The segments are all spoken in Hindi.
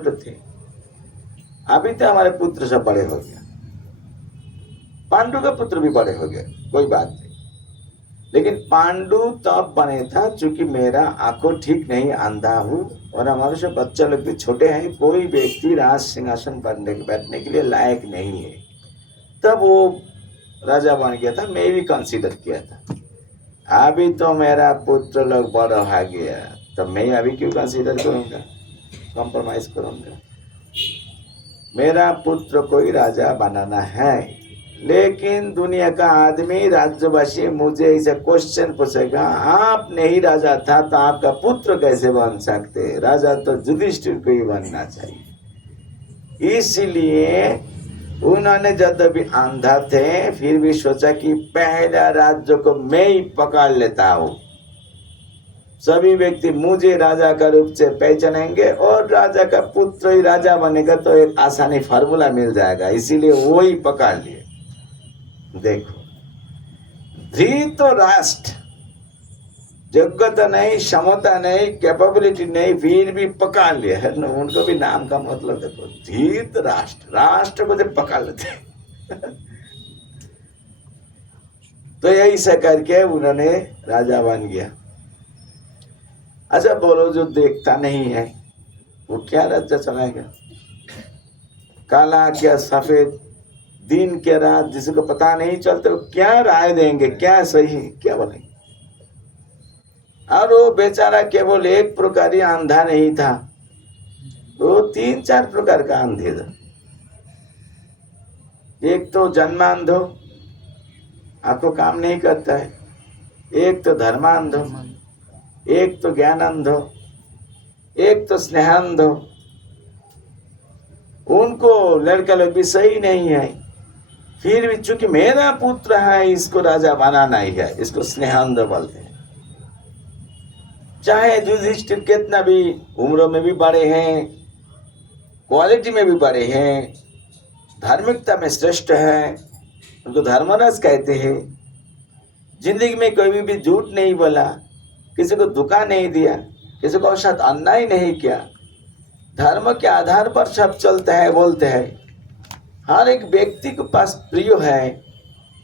पुत्र थे, अभी तो हमारे पुत्र सब बड़े हो गए, पांडु का पुत्र भी बड़े हो गए, कोई बात नहीं। लेकिन पांडु तब बने था चूंकि मेरा आंखों ठीक नहीं, अंधा हूँ, और हमारे सब बच्चे लोग भी छोटे हैं, कोई व्यक्ति राज सिंहासन पर बैठने के लिए लायक नहीं है, तब वो राजा बन गया था। मैं भी कंसीडर किया था। अभी तो मेरा पुत्र लोग बड़ा हो गया, तब मैं अभी क्यों कंसीडर करूंगा, कॉम्प्रोमाइज करूंगा। मेरा पुत्र को ही राजा बनाना है, लेकिन दुनिया का आदमी राज्यवासी मुझे ऐसे क्वेश्चन पूछेगा, आप नहीं राजा था तो आपका पुत्र कैसे बन सकते, राजा तो युधिष्ठिर को ही बनना चाहिए। इसलिए उन्होंने जब भी अंधा थे फिर भी सोचा कि पहला राज्य को मैं ही पकड़ लेता हूँ, सभी व्यक्ति मुझे राजा का रूप से पहचानेंगे और राजा का पुत्र ही राजा बनेगा, तो एक आसानी फार्मूला मिल जाएगा, इसीलिए वो ही पकड़ लिए। देखो, धृतराष्ट्र योग्यता नहीं, क्षमता नहीं, कैपेबिलिटी नहीं, फिर भी पकड़ लिया है ना। उनको भी नाम का मतलब देखो, धृतराष्ट्र, राष्ट्र को जब पकड़ लेते तो यही से करके उन्होंने राजा बन गया। अच्छा बोलो, जो देखता नहीं है वो क्या राज्य चलाएगा, काला क्या सफेद, दिन क्या रात, जिसको पता नहीं चलता, वो क्या राय देंगे, क्या सही क्या बोलेंगे। और वो बेचारा केवल एक प्रकार ही अंधा नहीं था, वो 3-4 प्रकार का अंधे था। एक तो जन्मांधो, आंखों काम नहीं करता है, एक तो धर्मांधो, एक तो ज्ञानांधो, एक तो स्नेहांधो। उनको लड़का लोग भी सही नहीं है, फिर भी चूंकि मेरा पुत्र है इसको राजा बनाना ही है, इसको स्नेहांधो बोलते हैं। चाहे युधिष्ठिर कितना भी उम्र में भी बड़े हैं, क्वालिटी में भी बड़े हैं, धार्मिकता में श्रेष्ठ है, उनको धर्मराज कहते हैं। जिंदगी में कभी भी झूठ नहीं बोला, किसी को धोखा नहीं दिया, किसी को साथ अन्याय नहीं किया, धर्म के आधार पर सब चलते हैं, बोलते हैं। हर एक व्यक्ति के पास प्रिय है,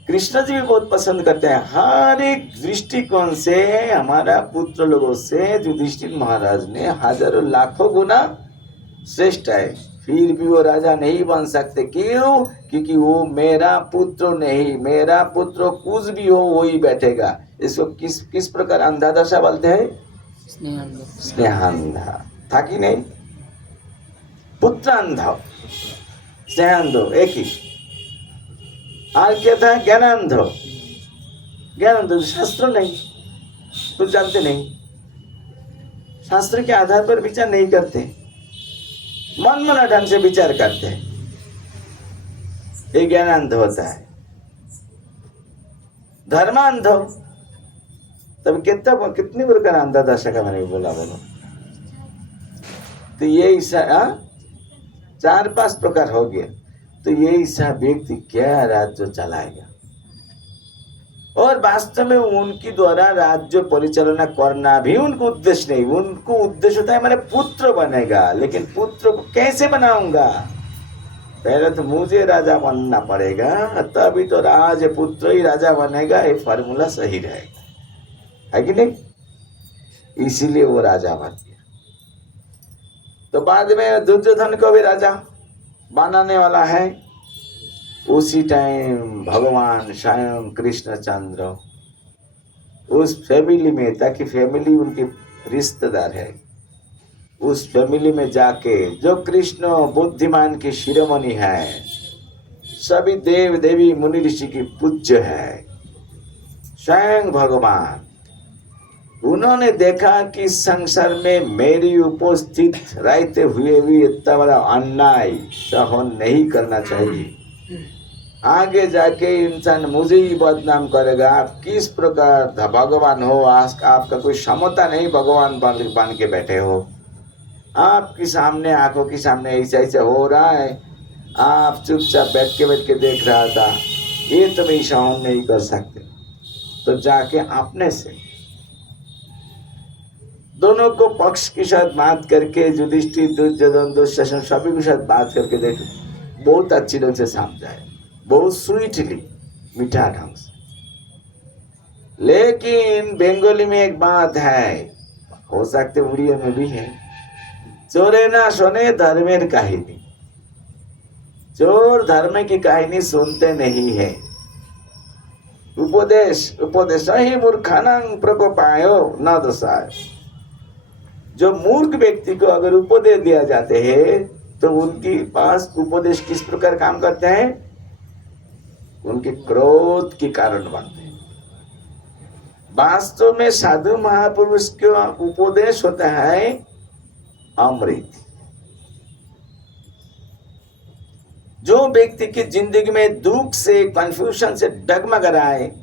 कृष्ण जी भी बहुत पसंद करते हैं। हर एक दृष्टिकोण से हमारा पुत्र लोगों से युधिष्ठिर महाराज ने हजारों लाखों गुना श्रेष्ठ है, फिर भी वो राजा नहीं बन सकते। क्यों? क्योंकि वो मेरा पुत्र नहीं, मेरा पुत्र कुछ भी हो वो ही बैठेगा। इसको किस प्रकार अंधा दशा बोलते हैं, स्नेहांधा था कि नहीं, पुत्र अंधा स्नेहांधो एक ही। और क्या था, ज्ञानांधो, ज्ञानांधो शास्त्र नहीं, कुछ जानते नहीं, शास्त्र के आधार पर विचार नहीं करते, मनमना ढंग से विचार करते हैं, ये ज्ञानांध होता है। धर्मांध, तब कितनी प्रकार अंधा दशा का मैंने बोला, बोलो तो ये 4-5 प्रकार हो गया। तो ये ऐसा व्यक्ति क्या राज्य चलाएगा, और वास्तव में उनकी द्वारा राज्य परिचालना करना भी उनको उद्देश्य नहीं। उनको उद्देश्य होता है मेरे पुत्र बनेगा, लेकिन पुत्र को कैसे बनाऊंगा, पहले तो मुझे राजा बनना पड़ेगा, तभी तो राजपुत्र ही राजा बनेगा, ये फॉर्मूला सही रहेगा, है कि नहीं। इसीलिए वो राजा बन गया। तो बाद में दुर्योधन को भी राजा बनाने वाला है। उसी टाइम भगवान स्वयं कृष्णचंद्र उस फैमिली में, ताकि फैमिली उनके रिश्तेदार है, उस फैमिली में जाके, जो कृष्ण बुद्धिमान की शिरोमणि है, सभी देव देवी मुनि ऋषि की पूज्य है, स्वयं भगवान, उन्होंने देखा कि संसार में मेरी उपस्थित रहते हुए भी इतना बड़ा अन्याय सहन नहीं करना चाहिए। आगे जाके इंसान मुझे ही बदनाम करेगा, आप किस प्रकार भगवान हो, आपका कोई क्षमता नहीं, भगवान बन के बैठे हो, आपके सामने आंखों के सामने ऐसा ऐसा हो रहा है, आप चुपचाप बैठ के देख रहा था, ये तो मैं सहन नहीं कर सकते। तो जाके अपने से दोनों को पक्ष के साथ बात करके युधिष्ठिर दुर्योधन दुशासन सभी के साथ बात करके देख बहुत अच्छी ढंग से समझाए, बहुत स्वीटली, मीठा ढंग से। लेकिन बंगाली में एक बात है, हो सकते उड़िया में भी है, चोरे ना सुने धर्मेर कहानी। चोर धर्म की कहानी सुनते नहीं है। उपदेश ही मूर्खानां प्रकोपायो न दशाय। जो मूर्ख व्यक्ति को अगर उपदेश दिया जाते हैं तो उनके पास उपदेश किस प्रकार काम करते हैं? उनके क्रोध के कारण बनते हैं। वास्तव में साधु महापुरुष का उपदेश होता है अमृत। जो व्यक्ति की जिंदगी में दुख से, कंफ्यूजन से डगमग रहा है,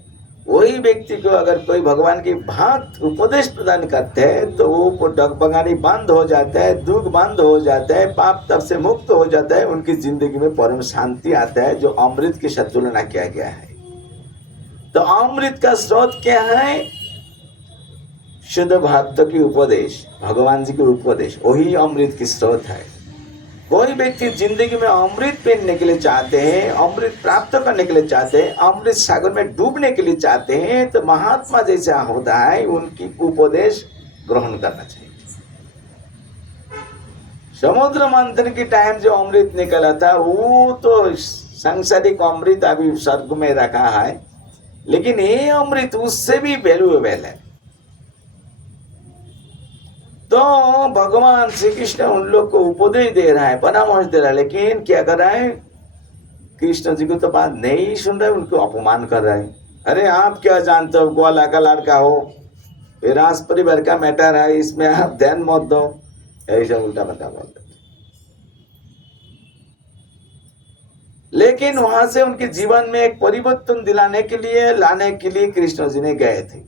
वही व्यक्ति को अगर कोई भगवान की भात उपदेश प्रदान करते हैं तो वो डगमगानी बंद हो जाता है, दुख बंद हो जाता है, पाप तब से मुक्त हो जाता है, उनकी जिंदगी में परम शांति आता है, जो अमृत की साथ तुलना किया गया है। तो अमृत का स्रोत क्या है? शुद्ध भक्त की उपदेश, भगवान जी के उपदेश, वही अमृत की स्रोत है। कोई व्यक्ति जिंदगी में अमृत पीने के लिए चाहते हैं, अमृत प्राप्त करने के लिए चाहते हैं, अमृत सागर में डूबने के लिए चाहते हैं, तो महात्मा जैसा होता है उनकी उपदेश ग्रहण करना चाहिए। समुद्र मंथन के टाइम जो अमृत निकला था वो तो सांसारिक अमृत अभी स्वर्ग में रखा है, लेकिन ये अमृत उससे भी वैल्यूएबल है। तो भगवान श्री कृष्ण उन लोग को उपदेश दे रहा है, परामर्श दे रहा है, लेकिन क्या कर रहा है? कृष्ण जी को तो बात नहीं सुन रहा है, उनको अपमान कर रहा है। अरे आप क्या जानते हो, ग्वाला का लड़का हो, ये राज परिवार का मैटर है, इसमें आप ध्यान मत दो, ऐसा उल्टा पल्टा बोलते। लेकिन वहां से उनके जीवन में एक परिवर्तन दिलाने के लिए, लाने के लिए कृष्ण जी ने गए थे।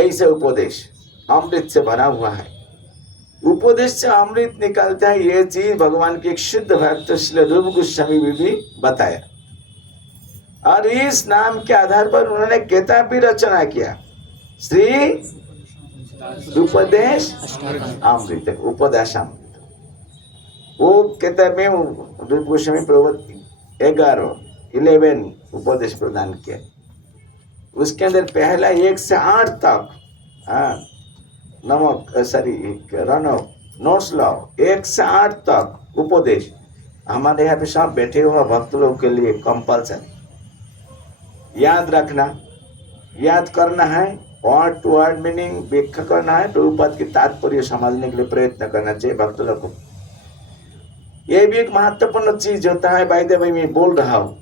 ऐसे उपदेश अमृत से भरा हुआ है, उपदेश से अमृत निकलता है। ये चीज भगवान के एक शुद्ध भक्त श्री रूप गोस्वामी भी बताया, और इस नाम के आधार पर उन्होंने गीता भी रचना किया, श्री उपदेश अमृत, उपदेश अमृत। वो किताब में रूप गोस्वामी प्रभु 11 उपदेश प्रदान किया। उसके अंदर पहला 1 से 8 तक नोट्स लाओ, 1 से 8 तक उपदेश हमारे यहाँ पे सब बैठे हुए भक्त लोग के लिए कंपल्सरी याद रखना, याद करना है, वर्ड टू वर्ड मीनिंग व्याख्या करना है, प्रभुपाद की तात्पर्य समझने के लिए प्रयत्न करना चाहिए भक्त लोग को। ये भी एक महत्वपूर्ण चीज होता है। बाय द वे मैं बोल रहा हूँ,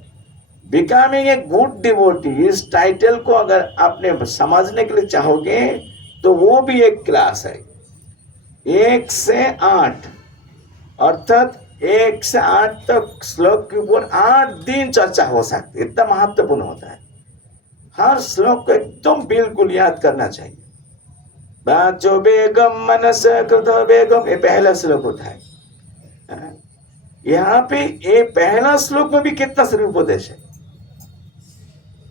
बिकमिंग ए गुड डिवोटी, इस टाइटल को अगर आपने समझने के लिए चाहोगे तो वो भी एक क्लास है। 1 से 8 अर्थात 1 से 8 तक श्लोक के ऊपर 8 दिन चर्चा हो सकती है, इतना महत्वपूर्ण होता है। हर श्लोक को एकदम बिल्कुल याद करना चाहिए। बाचो बेगम मनस कृतो बेगम, ये पहला श्लोक होता है। यहाँ पे ये पहला श्लोक में भी कितना सारे उपदेश है,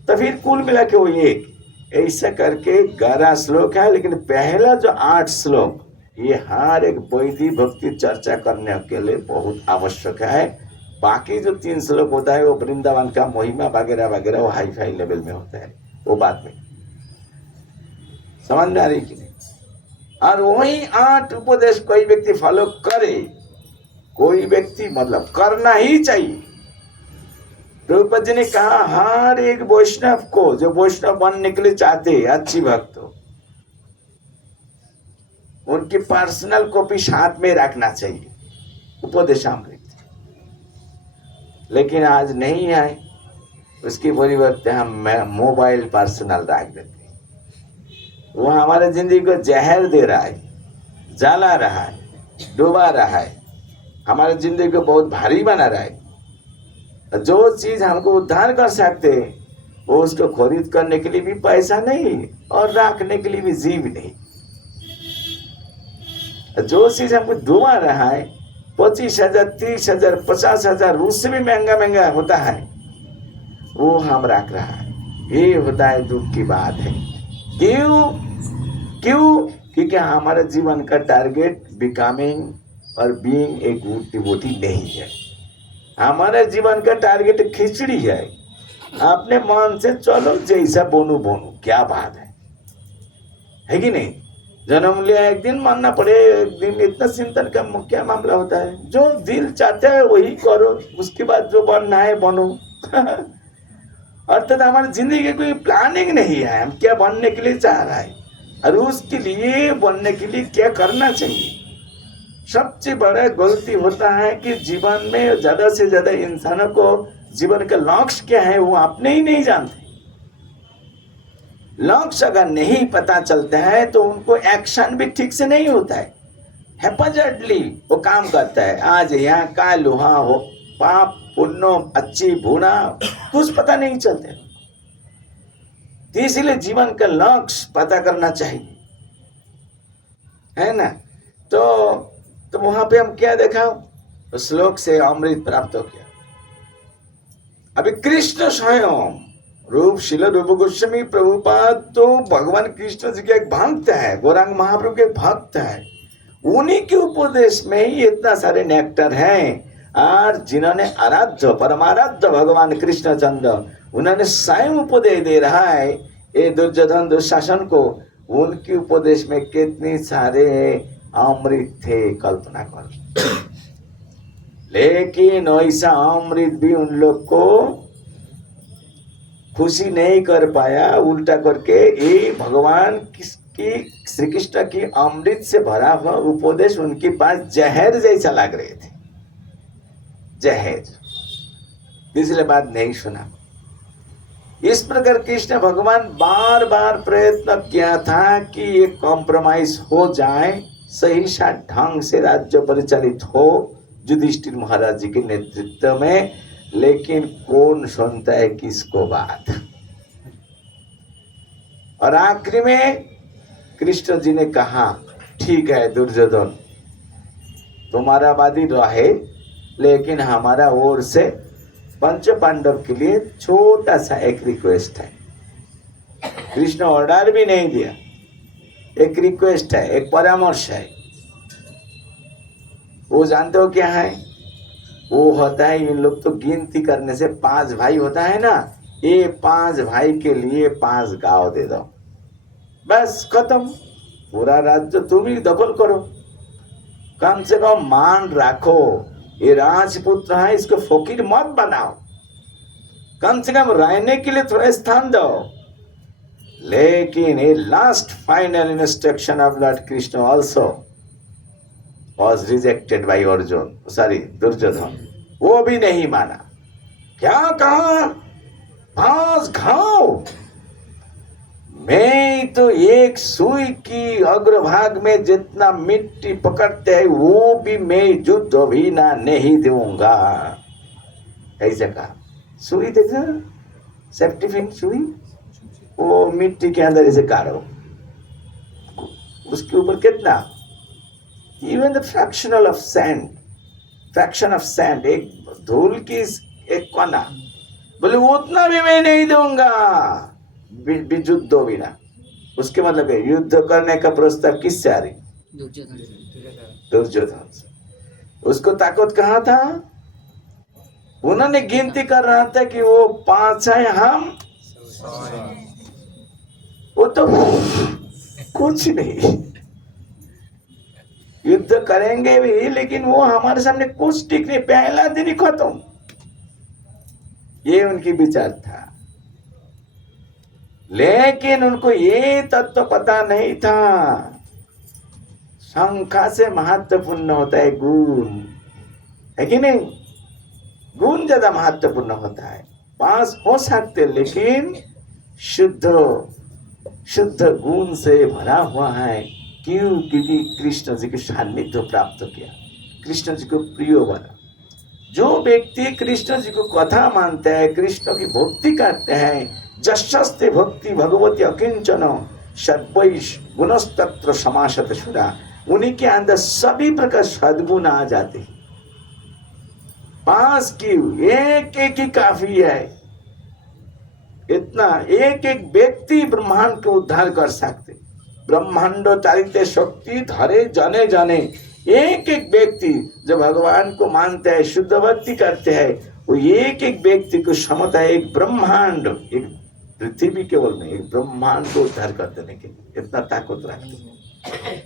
तो फिर कुल मिला के वो एक ऐसा करके 11 श्लोक है। लेकिन पहला जो 8 श्लोक ये हर एक वैदिक भक्ति चर्चा करने के लिए बहुत आवश्यक है। बाकी जो 3 श्लोक होता है वो वृंदावन का महिमा वगैरह वगैरह वो हाई फाई लेवल में होता है, वो बाद में समझ में आ रही कि नहीं। और वही 8 उपदेश कोई व्यक्ति फॉलो करे, कोई व्यक्ति मतलब करना ही चाहिए। प्रभुपाद जी ने कहा हर एक वैष्णव को, जो वैष्णव बनने के लिए चाहते हैं, अच्छी भक्त हो, उनकी पर्सनल कॉपी साथ में रखना चाहिए उपदेशामृत। लेकिन आज नहीं है, उसके परिवर्ते हम मोबाइल पर्सनल रख देते हैं। वो हमारे जिंदगी को जहर दे रहा है, जला रहा है, डुबा रहा है, हमारे जिंदगी को बहुत भारी बना रहा है। जो चीज हमको उद्धार कर सकते वो उसको खरीद करने के लिए भी पैसा नहीं और रखने के लिए भी जीव नहीं। जो चीज हमको डुबा रहा है 25,000, 30,000, 50,000 उससे भी महंगा महंगा होता है, वो हम रख रहा है। ये होता है दुख की बात है। क्यों? क्यों? क्योंकि हमारे जीवन का टारगेट बिकमिंग और बीइंग ए गुड डिवोटी नहीं है। हमारे जीवन का टारगेट खिचड़ी है। अपने मन से चलो, जैसा बोनू बोनू, क्या बात है कि नहीं? जन्म लिया, एक दिन मानना पड़े, एक दिन, इतना चिंतन का क्या मामला होता है? जो दिल चाहता है वही करो, उसके बाद जो बनना है बनो। अर्थात हमारी जिंदगी की कोई प्लानिंग नहीं है, हम क्या बनने के लिए चाह रहा है और उसके लिए बनने के लिए क्या करना चाहिए। सबसे बड़ा गलती होता है कि जीवन में ज्यादा से ज्यादा इंसानों को जीवन का लक्ष्य क्या है वो अपने ही नहीं जानते। लक्ष्य अगर नहीं पता चलता है तो उनको एक्शन भी ठीक से नहीं होता है। हैपजर्डली वो काम करता है, आज यहाँ का लोहा हो, पाप पुण्य अच्छी बुरा कुछ पता नहीं चलते। तो इसीलिए जीवन का लक्ष्य पता करना चाहिए, है ना? तो वहां पे हम क्या देखा? उस श्लोक से अमृत प्राप्त हो गया। अभी कृष्ण स्वयं रूप शिल रूप गोस्वामी प्रभुपाद तो भगवान कृष्ण जी के एक भक्त है, गौरांग महाप्रभु के भक्त है। उन्हीं के उपदेश में ही इतना सारे नेक्टर हैं। और जिन्होंने आराध्य परमाराध्य भगवान कृष्णचंद्र, उन्होंने स्वयं उपदेश दे रहा है ये दुर्योधन दुशासन को। उनके उपदेश में कितने सारे अमृत थे, कल्पना कर। लेकिन ऐसा अमृत भी उन लोग को खुशी नहीं कर पाया। उल्टा करके ये भगवान की श्री कृष्ण की अमृत से भरा हुआ उपदेश उनके पास जहर जैसा लग रहे थे, जहर। इसलिए बात नहीं सुना। इस प्रकार कृष्ण भगवान बार बार प्रयत्न किया था कि ये कॉम्प्रोमाइज हो जाए, सही सा ढंग से राज्य परिचालित हो युधिष्ठिर महाराज जी के नेतृत्व में। लेकिन कौन सुनता है किसको बात? और आखिरी में कृष्ण जी ने कहा, ठीक है दुर्योधन, तुम्हारा वादी रहे, लेकिन हमारा ओर से पंच पांडव के लिए छोटा सा एक रिक्वेस्ट है। कृष्ण ऑर्डर भी नहीं दिया, एक रिक्वेस्ट है, एक परामर्श है। वो जानते हो क्या है? वो होता है, इन लोग तो गिनती करने से 5 भाई होता है ना, ये 5 भाई के लिए 5 गांव दे दो, बस खत्म। पूरा राज्य तुम ही दखल करो, कम से कम मान रखो। ये राजपुत्र है, इसको फकीर मत बनाओ, कम से कम रहने के लिए थोड़ा स्थान दो। लेकिन ये last final instruction of lord Krishna also was rejected by Arjun, sorry Duryodhan. वो भी नहीं माना। क्या कहा? 5 घाव। मैं तो एक सुई की अग्रभाग में जितना मिट्टी पकड़ते हैं वो भी मैं युद्ध भी ना नहीं दूंगा, ऐसा कहा। सुई देखा, सेफ्टी पिन सुई, वो मिट्टी के अंदर ऐसे काटो, उसके ऊपर कितना, even the fraction of sand, एक धूल की एक कणा, बोले उतना भी मैं नहीं दूंगा युद्ध बिना। उसके मतलब है युद्ध करने का प्रस्ताव किससे आ रही? दुर्योधन से। उसको ताकत कहाँ था? उन्होंने गिनती कर रहा था कि वो 5 है, हम वो तो कुछ नहीं, युद्ध करेंगे भी लेकिन वो हमारे सामने कुछ टिक नहीं, पहला दिन ही खत्म। ये उनकी विचार था। लेकिन उनको ये तत्व पता नहीं था, संख्या से महत्वपूर्ण होता है गुण, है कि नहीं? गुण ज्यादा महत्वपूर्ण होता है। 5 हो सकते लेकिन शुद्ध गुण से भरा हुआ है। क्यों? क्योंकि कृष्ण जी के सान्निध्य प्राप्त किया, कृष्ण जी को प्रिय बना। जो व्यक्ति कृष्ण जी को कथा मानते हैं, कृष्ण की भक्ति करते हैं, जस्ते भक्ति भगवती अकिंचन सद्वैश गुणस्तत्र समासत सुरा, उन्हीं के अंदर सभी प्रकार सद्गुण आ जाते हैं। 5 क्यों? एक ही काफी है। इतना एक व्यक्ति ब्रह्मांड को उद्धार कर सकते। ब्रह्मांड चालित शक्ति धरे जने जने। एक एक व्यक्ति जो भगवान को मानते हैं, शुद्ध भक्ति करते हैं, वो एक एक व्यक्ति को क्षमता है एक ब्रह्मांड, एक पृथ्वी केवल नहीं, एक ब्रह्मांड को उद्धार कर देने के लिए इतना ताकत रखते हैं।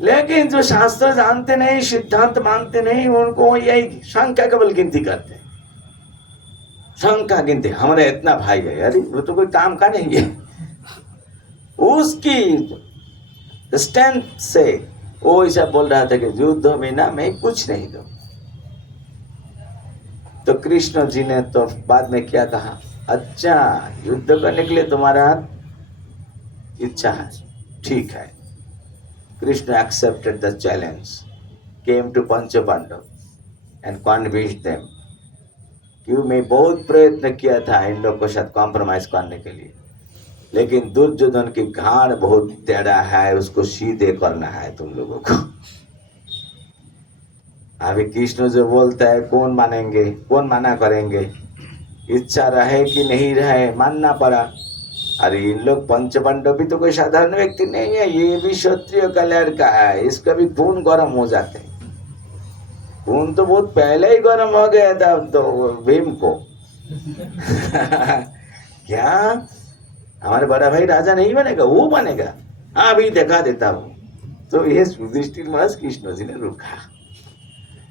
लेकिन जो शास्त्र जानते नहीं, सिद्धांत मानते नहीं, उनको यही संख्या केवल गिनती करते हैं। संख्या गिनती, हमारे इतना भाई है, अरे वो तो कोई काम का नहीं है। उसकी स्ट्रेंथ से वो ऐसा बोल रहा था कि युद्ध में ना मैं कुछ नहीं दूं। तो कृष्ण जी ने तो बाद में क्या कहा, अच्छा युद्ध करने के लिए तुम्हारा इच्छा है, ठीक है। Krishna accepted the challenge, came to पंच पांडव एंड कन्विंस्ड देम। क्यों, मैं बहुत प्रयत्न किया था इन लोग को साथ कॉम्प्रोमाइज करने के लिए, लेकिन दुर्योधन की घाड़ बहुत टेढ़ा है, उसको सीधे करना है तुम लोगों को। अभी कृष्ण जो बोलता है कौन मानेंगे, कौन मना करेंगे? इच्छा रहे कि नहीं रहे, मानना पड़ा। अरे इन लोग पंचपांडव भी तो कोई साधारण व्यक्ति नहीं है, ये भी क्षत्रिय का लड़का है, इसका भी खून गर्म हो जाते हैं। खून तो बहुत पहले ही गर्म हो गया था तो भीम को। क्या हमारे बड़ा भाई राजा नहीं बनेगा? वो बनेगा, हाँ अभी दिखा देता हूँ। तो ये युधिष्ठिर महाराज कृष्ण जी ने रुका।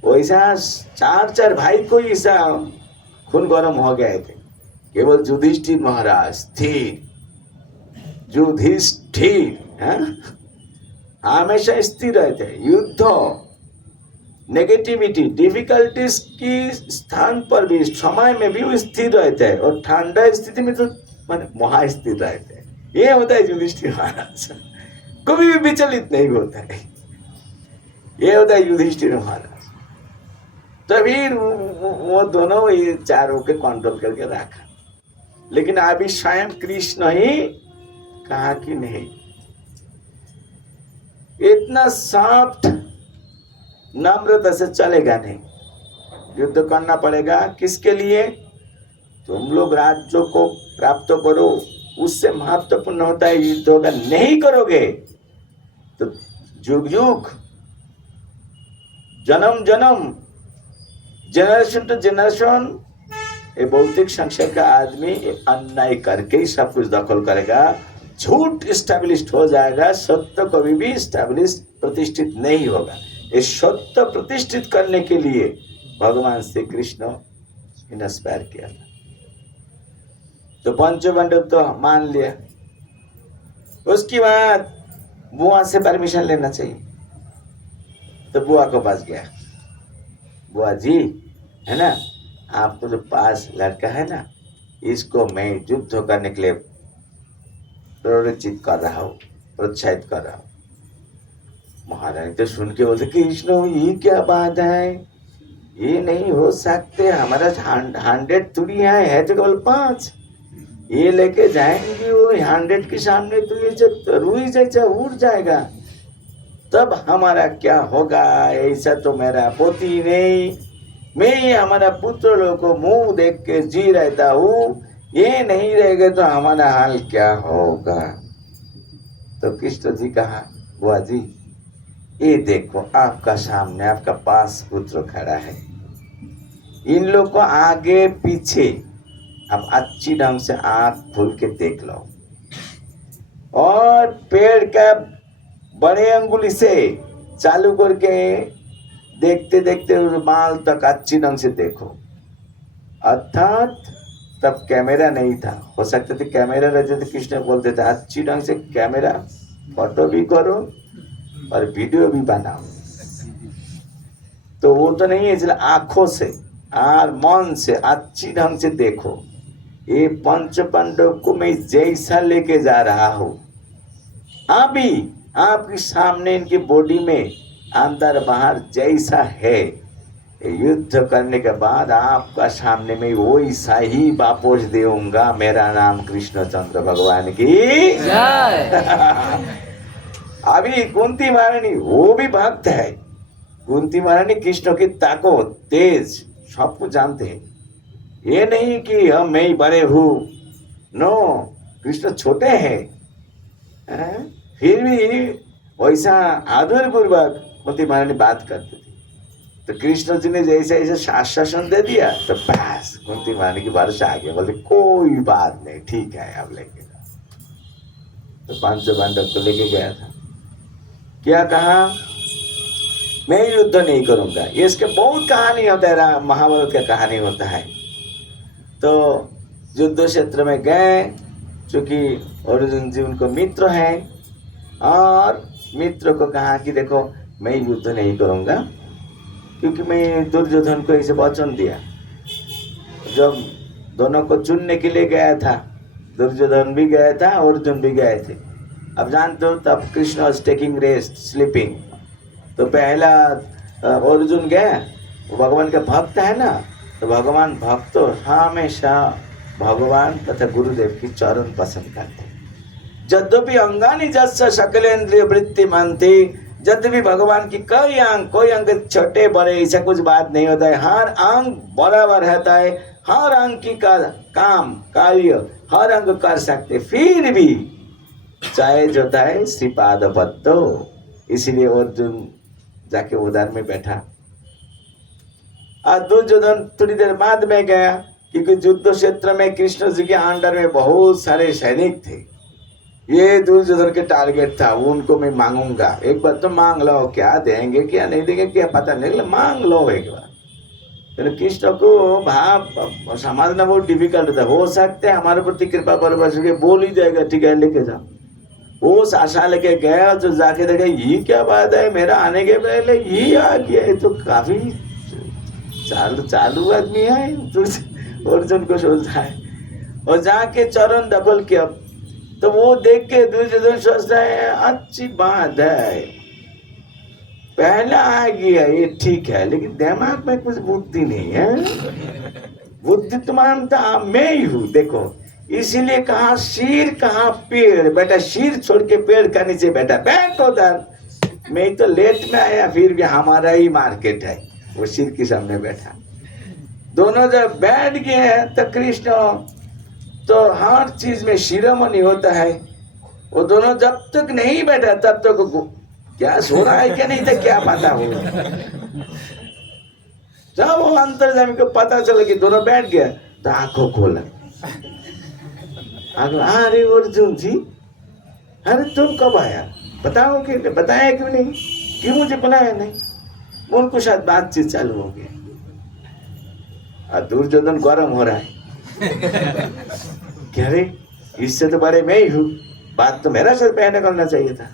वैसा चार चार भाई को ऐसा खून गर्म हो गए थे, केवल युधिष्ठिर महाराज स्थिर, युधिष्ठिर हमेशा स्थिर रहते। युद्ध, नेगेटिविटी, डिफिकल्टीज की स्थान पर भी, समय में भी वो स्थिर रहते हैं, और ठंडा स्थिति में तो माने महास्थिर रहते हैं। ये होता है युधिष्ठिर महाराज, कभी भी विचलित नहीं होता है। ये होता है युधिष्ठिर महाराज। तभी वो दोनों ये चारों के कंट्रोल करके रखा। लेकिन अभी स्वयं कृष्ण ही कहा कि नहीं, इतना सॉफ्ट नम्रता से चलेगा नहीं, युद्ध करना पड़ेगा। किसके लिए? तुम लोग राज्यों को प्राप्त करो, उससे महत्वपूर्ण होता है युद्ध। होगा नहीं करोगे तो युग युग, जन्म जन्म, जनरेशन टू जनरेशन ये भौतिक संसार का आदमी अन्याय करके ही सब कुछ दखल करेगा, झूठ स्टैब्लिश्ड हो जाएगा, सत्य कभी भी स्टैब्लिश प्रतिष्ठित नहीं होगा। ये सत्य प्रतिष्ठित करने के लिए भगवान श्री कृष्ण इंस्पायर किया था। तो पंचपांडव तो मान लिया। उसके बाद बुआ से परमिशन लेना चाहिए, तो बुआ को पास गया। बुआ जी है ना, आपको जो पास लड़का है ना, इसको मैं युद्ध करने के लिए प्ररोचित कर रहा हूँ, प्रोत्साहित कर रहा हूँ। महारानी तो सुन के बोलते, कृष्ण ये क्या बात है, ये नहीं हो सकते, हमारा 100 तुड़ियां है तो केवल 5, ये लेके जाएंगे वो 100 के सामने तो ये जब रुई जैसा उड़ जाएगा, तब हमारा क्या होगा? ऐसा तो मेरा पोती नहीं, मैं हमारा पुत्र लोग को मुंह देख के जी रहता हूँ, ये नहीं रहेगा तो हमारा हाल क्या होगा? तो कृष्ण जी कहा, बुआ जी ये देखो आपका सामने आपका पास पुत्र खड़ा है, इन लोग को आगे पीछे आप अच्छी ढंग से आंख खोल के देख लो, और पेड़ का बड़े अंगुली से चालू करके देखते देखते रुमाल तक अच्छी ढंग से देखो। अर्थात तब कैमरा नहीं था, हो सकते थे कैमरा रहते थे, कृष्ण बोलते थे अच्छी ढंग से कैमरा फोटो भी करो और वीडियो भी बनाओ। तो वो तो नहीं है, इसलिए आंखों से और मन से अच्छी ढंग से देखो। ये पंच पांडव को मैं जैसा लेके जा रहा हूं, अभी आपके सामने इनकी बॉडी में अंदर बाहर जैसा है, युद्ध करने के बाद आपका सामने में वैसा ही वापस दूंगा। मेरा नाम कृष्णचंद्र भगवान की जय। अभी कुंती महारानी वो भी भक्त है, कुंती महारानी कृष्ण की ताकत तेज सब कुछ जानते हैं। ये नहीं कि हम मैं बड़े हूँ, नो, कृष्ण छोटे हैं। फिर भी वैसा आदर पूर्वक कुंती महारानी बात करती थी। तो कृष्ण जी ने जैसे ऐसे आश्वासन दे दिया तो बस कुंती महारानी की बारिश आ गया, बोलते कोई बात नहीं, ठीक है अब लेके जाओ। तो 500 पांडव को लेके गया था। क्या कहा, मैं युद्ध नहीं करूंगा। ये इसके बहुत कहानी होता है, महाभारत का कहानी होता है। तो युद्ध क्षेत्र में गए, चूंकि अर्जुन जी उनको मित्र हैं, और मित्र को कहा कि देखो मैं युद्ध नहीं करूंगा, क्योंकि मैं दुर्योधन को ऐसे वचन दिया। जब दोनों को चुनने के लिए गया था, दुर्योधन भी गया था, अर्जुन भी गए थे। अब जानते हो तब Krishna was taking rest, sleeping. तो पहला अर्जुन गया, वो भगवान का भक्त है ना, तो भगवान भक्त हमेशा भगवान तथा गुरुदेव की चरण पसंद करते हैं। यद्यपि अंगानी जस्य सकलेन्द्रिय वृत्ति मानते, यद्यपि भगवान की कोई अंग छोटे बड़े ऐसा कुछ बात नहीं होता है, हर अंग बराबर रहता है, हर अंग की काम कार्य हर अंग कर सकते, फिर भी चाहे जो होता है श्रीपाद पद्मो। इसीलिए अर्जुन जाके उधर में बैठा। और दुर्योधन थोड़ी देर बाद में गया, क्योंकि युद्ध क्षेत्र में कृष्ण जी के अंडर में बहुत सारे सैनिक थे। ये दुर्योधन के टारगेट था, उनको मैं मांगूंगा, एक बार तो मांग लो, क्या देंगे क्या नहीं देंगे क्या पता नहीं, मांग लो एक बार। तो कृष्ण को भाव समझना बहुत डिफिकल्ट था। हो सकते हमारे प्रति कृपा बरबस के बोल ही जाएगा, ठीक है लेके जाओ। वो आशा लेके गया, तो जाके देखा ये क्या बात है, मेरा आने के पहले ये आ गया, ये तो काफी चालू आदमी है। अर्जुन को सोचता है, और जाके चरण दखल किया। तो वो देख के दुर्योधन सोचता है अच्छी बात है, पहला आ गया ये ठीक है, लेकिन दिमाग में कुछ बुद्धि नहीं है। बुद्धि तो मानता मैं ही हूँ, देखो इसीलिए कहा सिर कहा पेड़, बेटा सिर छोड़ के पेड़ का नीचे बैठा, बैठ उधर। मैं तो लेट में आया, फिर भी हमारा ही मार्केट है। वो सिर के सामने बैठा। दोनों जब बैठ गए तो कृष्ण तो हर चीज में शिरोमणि होता है। वो दोनों जब तक नहीं बैठा तब तक क्या सो रहा है क्या नहीं था क्या पता हो। जब वो अंतर्जामी को पता चला कि दोनों बैठ गए तो आंखों खोला। अरे अर्जुन जी, अरे तुम कब आया, बताओ कि बताया क्यों नहीं, क्यों मुझे बुलाया नहीं। उनको शायद बातचीत चालू हो गई और दुर्योधन गरम हो रहा है। क्या रे, इससे तो बड़े मैं ही हूँ, बात तो मेरा सर पहले करना चाहिए था।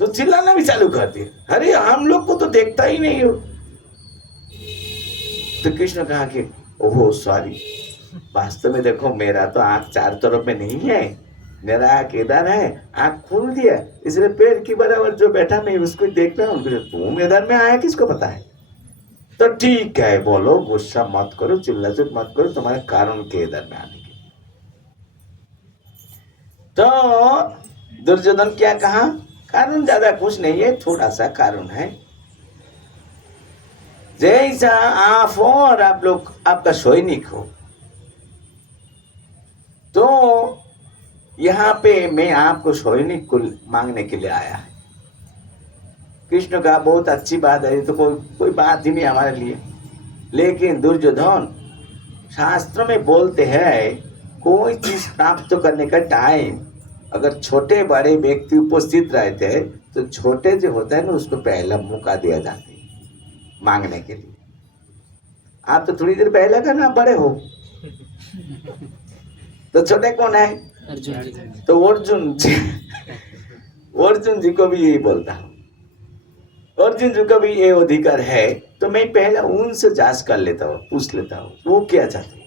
तो चिल्लाना भी चालू कर दिया, अरे हम लोग को तो देखता ही नहीं हो। तो कृष्ण कहा कि ओहो सॉरी, वास्तव में देखो मेरा तो आंख चार तरफ में नहीं है, मेरा आंख इधर है, आंख खोल दिया, इसलिए पेड़ की बराबर जो बैठा मैं उसको देख रहा हूँ। तुम इधर में आया किसको पता है। तो ठीक है बोलो, गुस्सा मत करो, चिल्ला चुप मत करो, तुम्हारे कारण के इधर में आने के। तो दुर्योधन क्या कहा, कारण ज्यादा कुछ नहीं है, थोड़ा सा कारण है। जैसा आप हो और आप लोग आपका सैनिक हो, तो यहाँ पे मैं आपको सैनिक को मांगने के लिए आया है। कृष्ण का बहुत अच्छी बात है, तो कोई बात ही नहीं हमारे लिए। लेकिन दुर्योधन, शास्त्र में बोलते हैं कोई चीज प्राप्त करने का टाइम अगर छोटे बड़े व्यक्ति उपस्थित रहते हैं तो छोटे जो होता है ना उसको पहला मौका दिया जाता है मांगने के लिए। आप तो थोड़ी देर पहले का ना बड़े हो, तो छोटे कौन है, अर्जुन जी। तो अर्जुन जी को भी यही बोलता हूँ, अर्जुन जी का भी ये अधिकार है। तो मैं पहला उनसे जांच कर लेता हूँ, पूछ लेता हूँ वो क्या चाहते।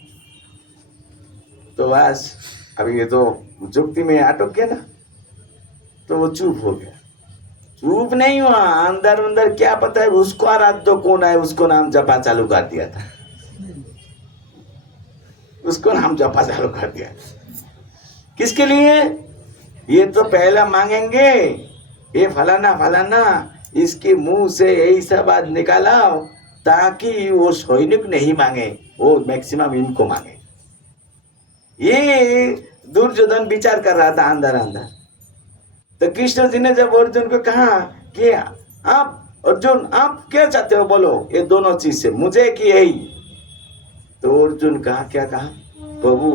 तो बस अभी ये तो जुक्ति में अटक गया ना, तो वो चुप हो गया। चुप नहीं हुआ, अंदर अंदर क्या पता है उसको आराध्य कौन है, उसको नाम जपा चालू कर दिया था, उसको नाम जपा चालू कर दिया। किसके लिए, ये तो पहला मांगेंगे, ये फलाना फलाना, इसके मुंह से ऐसा बात निकाला ताकि वो सैनिक नहीं मांगे, वो मैक्सिमम इनको मांगे। ये दुर्योधन विचार कर रहा था अंदर अंदर। तो कृष्ण जी ने जब अर्जुन को कहा कि आप अर्जुन आप क्या चाहते हो बोलो, ये दोनों चीज से, मुझे कि यही। तो अर्जुन कहा, क्या कहा, प्रभु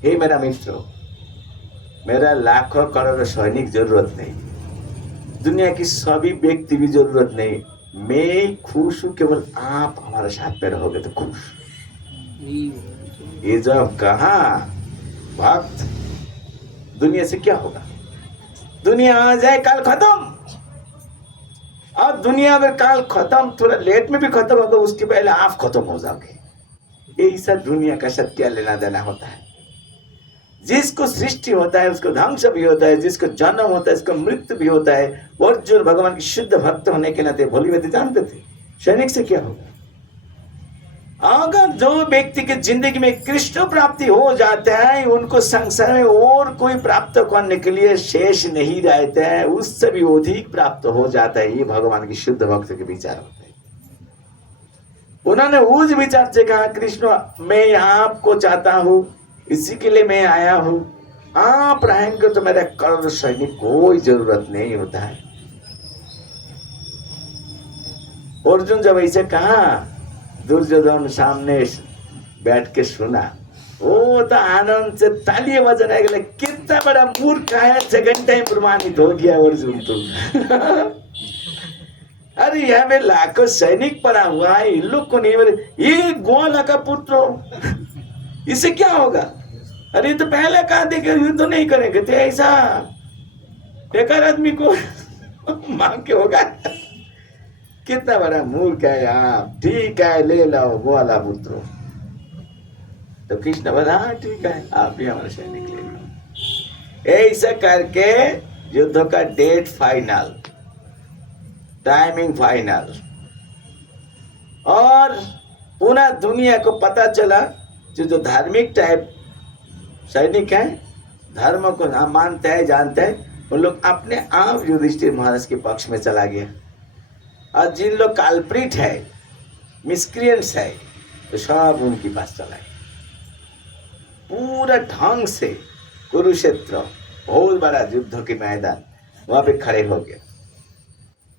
हे मेरा मित्र, मेरा लाखों करोड़ों सैनिक जरूरत नहीं, दुनिया की सभी व्यक्ति भी जरूरत नहीं, मैं खुश हूं, केवल आप हमारे साथ में रहोगे तो खुश। ये जब कहा भक्त, दुनिया से क्या होगा, दुनिया आ जाए काल खत्म, और दुनिया अगर काल खत्म थोड़ा लेट में भी खत्म होगा, उसके पहले आप खत्म हो जाओगे। ऐसा दुनिया का साथ क्या लेना देना होता है। जिसको सृष्टि होता है उसको ध्वंस भी होता है, जिसको जन्म होता है उसको मृत्यु भी होता है। अर्जुन भगवान के शुद्ध भक्त होने के नाते भोली व्यक्ति जानते थे सैनिक से क्या होगा। अगर जो व्यक्ति की जिंदगी में कृष्ण प्राप्ति हो जाता है, उनको संसार में और कोई प्राप्त करने के लिए शेष नहीं रहता है, उससे भी अधिक प्राप्त हो जाता है। ये भगवान की शुद्ध भक्त के विचार होते हैं। उन्होंने उस विचार से कहा, कृष्ण मैं आपको चाहता हूं, इसी के लिए मैं आया हूं, आप रहेंगे तो मेरे करोड़ सैनिक कोई जरूरत नहीं होता है। अर्जुन जब ऐसे कहा, दुर्योधन सामने बैठ के सुना, वो तो आनंद से तालियां बजाने के लिए, कितना बड़ा मूर्ख है, सेकंड टाइम प्रमाणित हो गया अर्जुन तो। अरे यहाँ पे लाखों सैनिक पड़ा हुआ है, इन लोग को नहीं, ये गोला का पुत्र, इससे क्या होगा। अरे तो पहले कहा थे कि युद्ध नहीं करेंगे, तो ऐसा बेकार आदमी को मांग के होगा। कितना बड़ा मूर्ख है आप, ठीक है ले लो गोला पुत्र। तो कृष्ण बोला, हाँ ठीक है, आप भी हमारे सैनिक ले लो। ऐसा करके युद्ध का डेट फाइनल, टाइमिंग फाइनल, और पूरा दुनिया को पता चला जो धार्मिक टाइप सैनिक है, धर्म को ना मानते हैं, जानते हैं, उन लोग अपने आप युधिष्ठिर महाराज के पक्ष में चला गया। और जिन लोग काल्प्रिट है, मिसक्रिएंट्स है, तो सब उनके पास चला गया। पूरा ढंग से कुरुक्षेत्र, बहुत बड़ा युद्ध के मैदान, वहां पे खड़े हो गए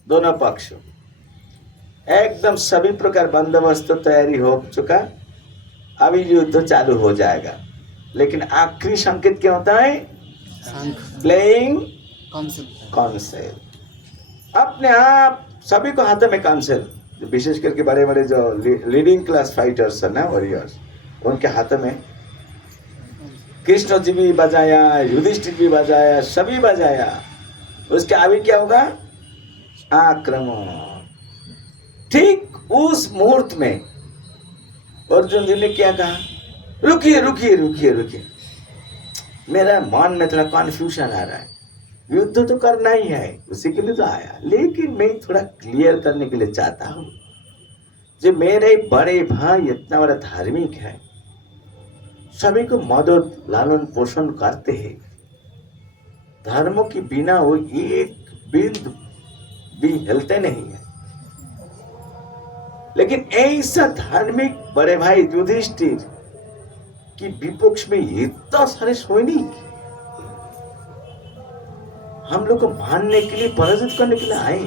दोनों पक्ष, एकदम सभी प्रकार बंदोबस्त तैयारी हो चुका। अभी युद्ध चालू हो जाएगा, लेकिन आखिरी संकेत क्या होता है, प्लेइंग कॉन्सेल। अपने आप सभी को हाथों में कॉन्सेल, विशेष करके बड़े बड़े जो लीडिंग क्लास फाइटर्स है ना, वॉरियर्स, उनके हाथों में। कृष्ण जी भी बजाया, युधिष्ठिर भी बजाया, सभी बजाया। उसके आगे क्या होगा, आक्रमण। ठीक उस मुहूर्त में अर्जुन जी ने क्या कहा, रुकिए रुकिए रुकिए रुकिए, मेरा मन में थोड़ा कन्फ्यूजन आ रहा है, युद्ध तो करना ही है, उसी के लिए तो आया, लेकिन मैं थोड़ा क्लियर करने के लिए चाहता हूँ, जो मेरे बड़े भाई इतना बड़ा धार्मिक है, सभी को मदद लालन पोषण करते हैं, धर्म के बिना वो एक बिंदु भी हिलते नहीं है, लेकिन ऐसा धार्मिक बड़े भाई युधिष्ठिर की विपक्ष में इतना सारे सैनिक हम लोग को मानने के लिए, पराजित करने के लिए आए,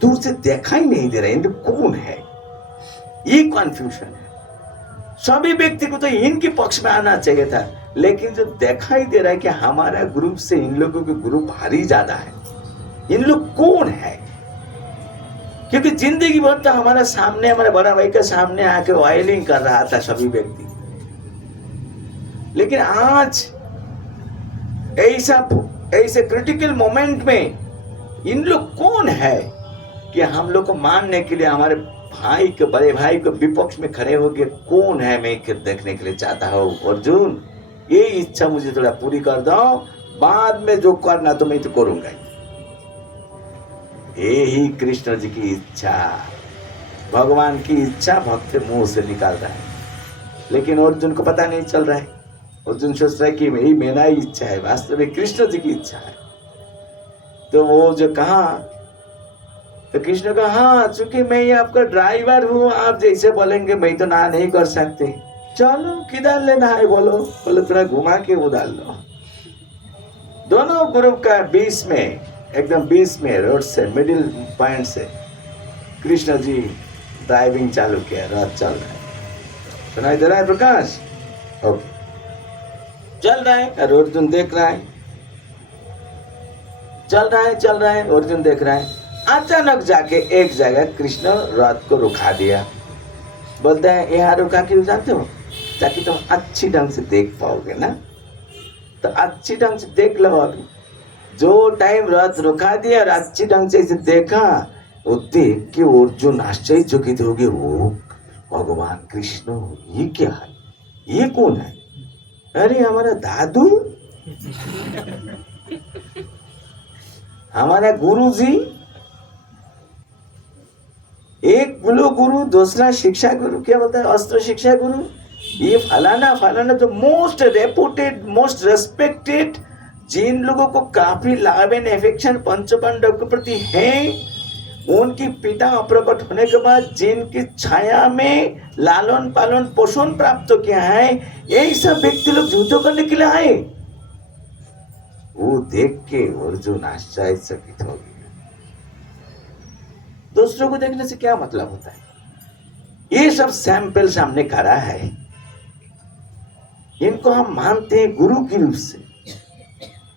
दूर से देखा ही नहीं दे रहा है कौन है, ये कन्फ्यूजन है। सभी व्यक्ति को तो इनके पक्ष में आना चाहिए था, लेकिन जो दिखाई दे रहा है कि हमारा ग्रुप से इन लोगों के ग्रुप भारी ज्यादा है, इन लोग कौन है। क्योंकि जिंदगी भर तो हमारे सामने, हमारे बड़ा भाई के सामने आके वायलिंग कर रहा था सभी व्यक्ति, लेकिन आज ऐसे क्रिटिकल मोमेंट में इन लोग कौन है कि हम लोग को मानने के लिए, हमारे भाई के बड़े भाई को विपक्ष में खड़े हो गए, कौन है, मैं देखने के लिए चाहता हूँ। अर्जुन, ये इच्छा मुझे थोड़ा पूरी कर दो, बाद में जो करना तो मैं तो करूंगा। यही कृष्ण जी की इच्छा, भगवान की इच्छा भक्त मुंह से निकाल रहा है, लेकिन अर्जुन को पता नहीं चल रहा है। अर्जुन सोच रहा है कि यही मेरा ही इच्छा है, वास्तव में कृष्ण जी की इच्छा है। तो वो जो कहा, तो कृष्ण कहा, हाँ चूंकि मैं ये आपका ड्राइवर हूँ, आप जैसे बोलेंगे मैं तो ना नहीं कर सकते, चलो किधर लेना है बोलो, बोले थोड़ा घुमा के वो डाल लो। दोनों ग्रुप का बीच में, एकदम बीच में, रोड से मिडिल पॉइंट से कृष्ण जी ड्राइविंग चालू किया, रथ चल रहा है। सुनाई दे रहा है प्रकाश? ओके, चल रहा है और अर्जुन देख रहा है, चल रहा है, अर्जुन देख रहा है। अचानक जाके एक जगह कृष्ण रथ को रुका दिया। बोलते हैं यहाँ रुका क्यों जानते हो? ताकि तुम अच्छी ढंग से देख पाओगे ना, तो अच्छी ढंग से देख लो। अभी जो टाइम रथ रुका दिया और अच्छी ढंग से इसे देखा, वो देख के अर्जुन आश्चर्यचकित हो गए। वो भगवान कृष्ण, ये क्या है, ये कौन है? अरे हमारा दादू, हमारा गुरु जी, एक गुरु गुरु, दूसरा शिक्षा गुरु, क्या बोलता है, अस्त्र शिक्षा गुरु, ये फलाना फलाना, जो मोस्ट रेपुटेड, मोस्ट रेस्पेक्टेड, जिन लोगों को काफी लाभ एंड एफेक्शन पंचपांडव के प्रति है, उनकी पिता अप्रकट होने के बाद जिनकी छाया में लालन पालन पोषण प्राप्त किया है, यही सब व्यक्ति लोग युद्ध करने के लिए आए। वो देख के अर्जुन आश्चर्यचकित हो गया। दूसरों को देखने से क्या मतलब होता है? ये सब सैंपल सामने खड़ा है, इनको हम मानते हैं गुरु के रूप से।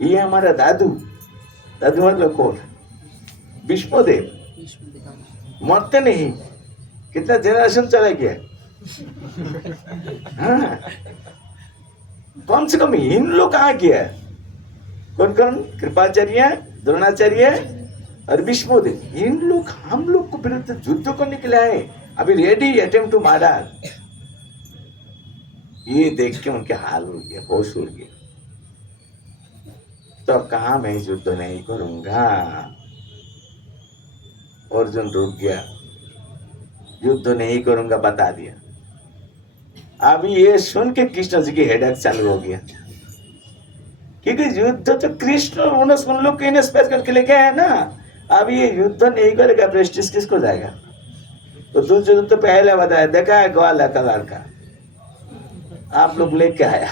ये हमारा दादू, दादू मतलब कौन? विष्णुदेव, मरते नहीं, कितना जनरेशन चला गया। हाँ, कम से कम इन लोग कहाँ गया? कौन कौन? कृपाचार्य, द्रोणाचार्य और विष्णुदेव। इन लोग हम लोग को विरुद्ध युद्ध करने के लिए आए, अभी रेडी अटेम्प्ट टू मर्डर। ये देख के उनके हाल हो गया, होश उड़ गया। तो कहा मैं युद्ध नहीं करूंगा। अर्जुन रुक गया, युद्ध नहीं करूंगा बता दिया। अभी ये सुन के कृष्ण जी की हेडेक चालू हो गया, क्योंकि युद्ध तो कृष्ण उन लोग को इंस्पायर करके लेके आया ना। अब ये युद्ध नहीं करेगा, प्रेस्टीज किसको जाएगा? तो दुर्योधन तो पहले बताया, देखा है ग्वाला का लड़का आप लोग लेके आया,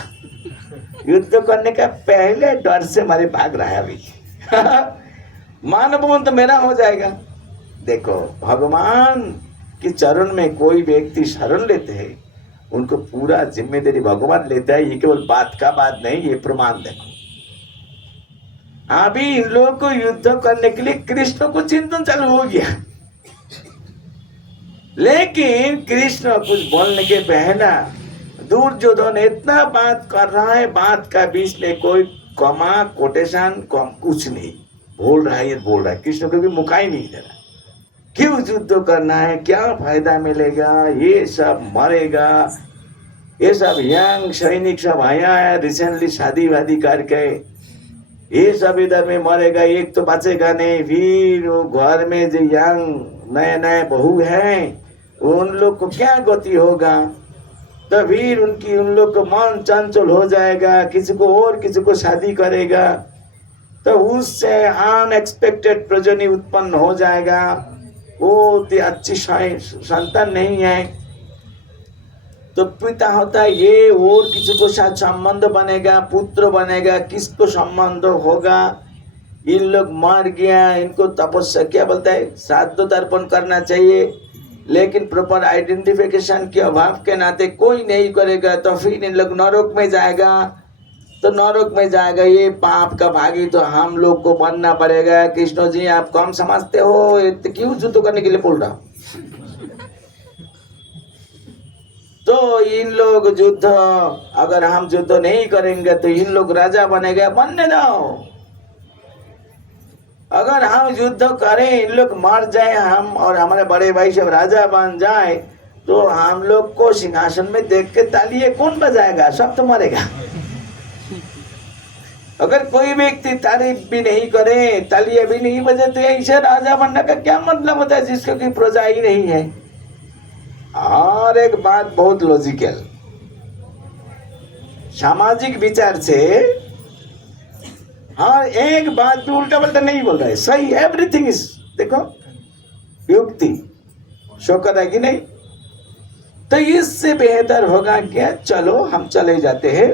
युद्ध करने का पहले डर से मारे भाग रहा है अभी। मानव तो मेरा हो जाएगा। देखो, भगवान के चरण में कोई व्यक्ति शरण लेते हैं, उनको पूरा जिम्मेदारी भगवान लेता है। ये केवल बात का बात नहीं, ये प्रमाण देखो। अभी इन लोगों को युद्ध करने के लिए कृष्ण को चिंतन चालू हो गया, लेकिन कृष्ण कुछ बोलने के पहला दुर्योधन इतना बात कर रहा है, बात का बीच में कोई कमा कोटेशन कम कुछ नहीं बोल रहा है। ये बोल रहा है, कृष्ण को भी मौका ही नहीं दे रहा। क्यों युद्ध करना है, क्या फायदा मिलेगा, ये सब मरेगा, ये सब यंग सैनिक सब आया है रिसेंटली शादी वादी करके, ये सब इधर में मरेगा, एक तो बचेगा नहीं। फिर वो घर में जो यंग नए नए बहू हैं, उन लोग को क्या गति होगा? तो फिर उन लोग को मन चंचल हो जाएगा, किसी को और किसी को शादी करेगा, तो उससे अनएक्सपेक्टेड प्रजनी उत्पन्न हो जाएगा। वो अच्छी संतान नहीं है, तो पिता होता है ये, और किसी को साथ संबंध बनेगा, पुत्र बनेगा, किसको संबंध होगा? इन लोग मर गया, इनको तपस्या क्या बोलता है, श्राद्ध तर्पण करना चाहिए, लेकिन प्रॉपर आइडेंटिफिकेशन के अभाव के नाते कोई नहीं करेगा, तो फिर इन लोग नरक में जाएगा। तो नरक में जाएगा, ये पाप का भागी तो हम लोग को बनना पड़ेगा। कृष्ण जी आप कम समझते हो, क्यों युद्ध करने के लिए बोल रहा? तो इन लोग युद्ध, अगर हम युद्ध नहीं करेंगे तो इन लोग राजा बनेगा, बनने दो। अगर हम युद्ध करें, इन लोग मर जाए, हम और हमारे बड़े भाई सब राजा बन जाए, तो हम लोग को सिंहासन में देख के तालियां कौन बजाएगा? सब तो मरेगा। अगर कोई व्यक्ति तारीफ भी नहीं करे, तालियां भी नहीं बजे, तो ऐसे राजा बनने का क्या मतलब होता है जिसको की प्रजा ही नहीं है? और एक बात बहुत लॉजिकल, सामाजिक विचार से, हाँ, एक बात भी उल्टा पल्टा नहीं बोल रहा है, सही, एवरीथिंग इज, देखो युक्ति शो कर रहा है कि नहीं? तो इससे बेहतर होगा क्या, चलो हम चले जाते हैं,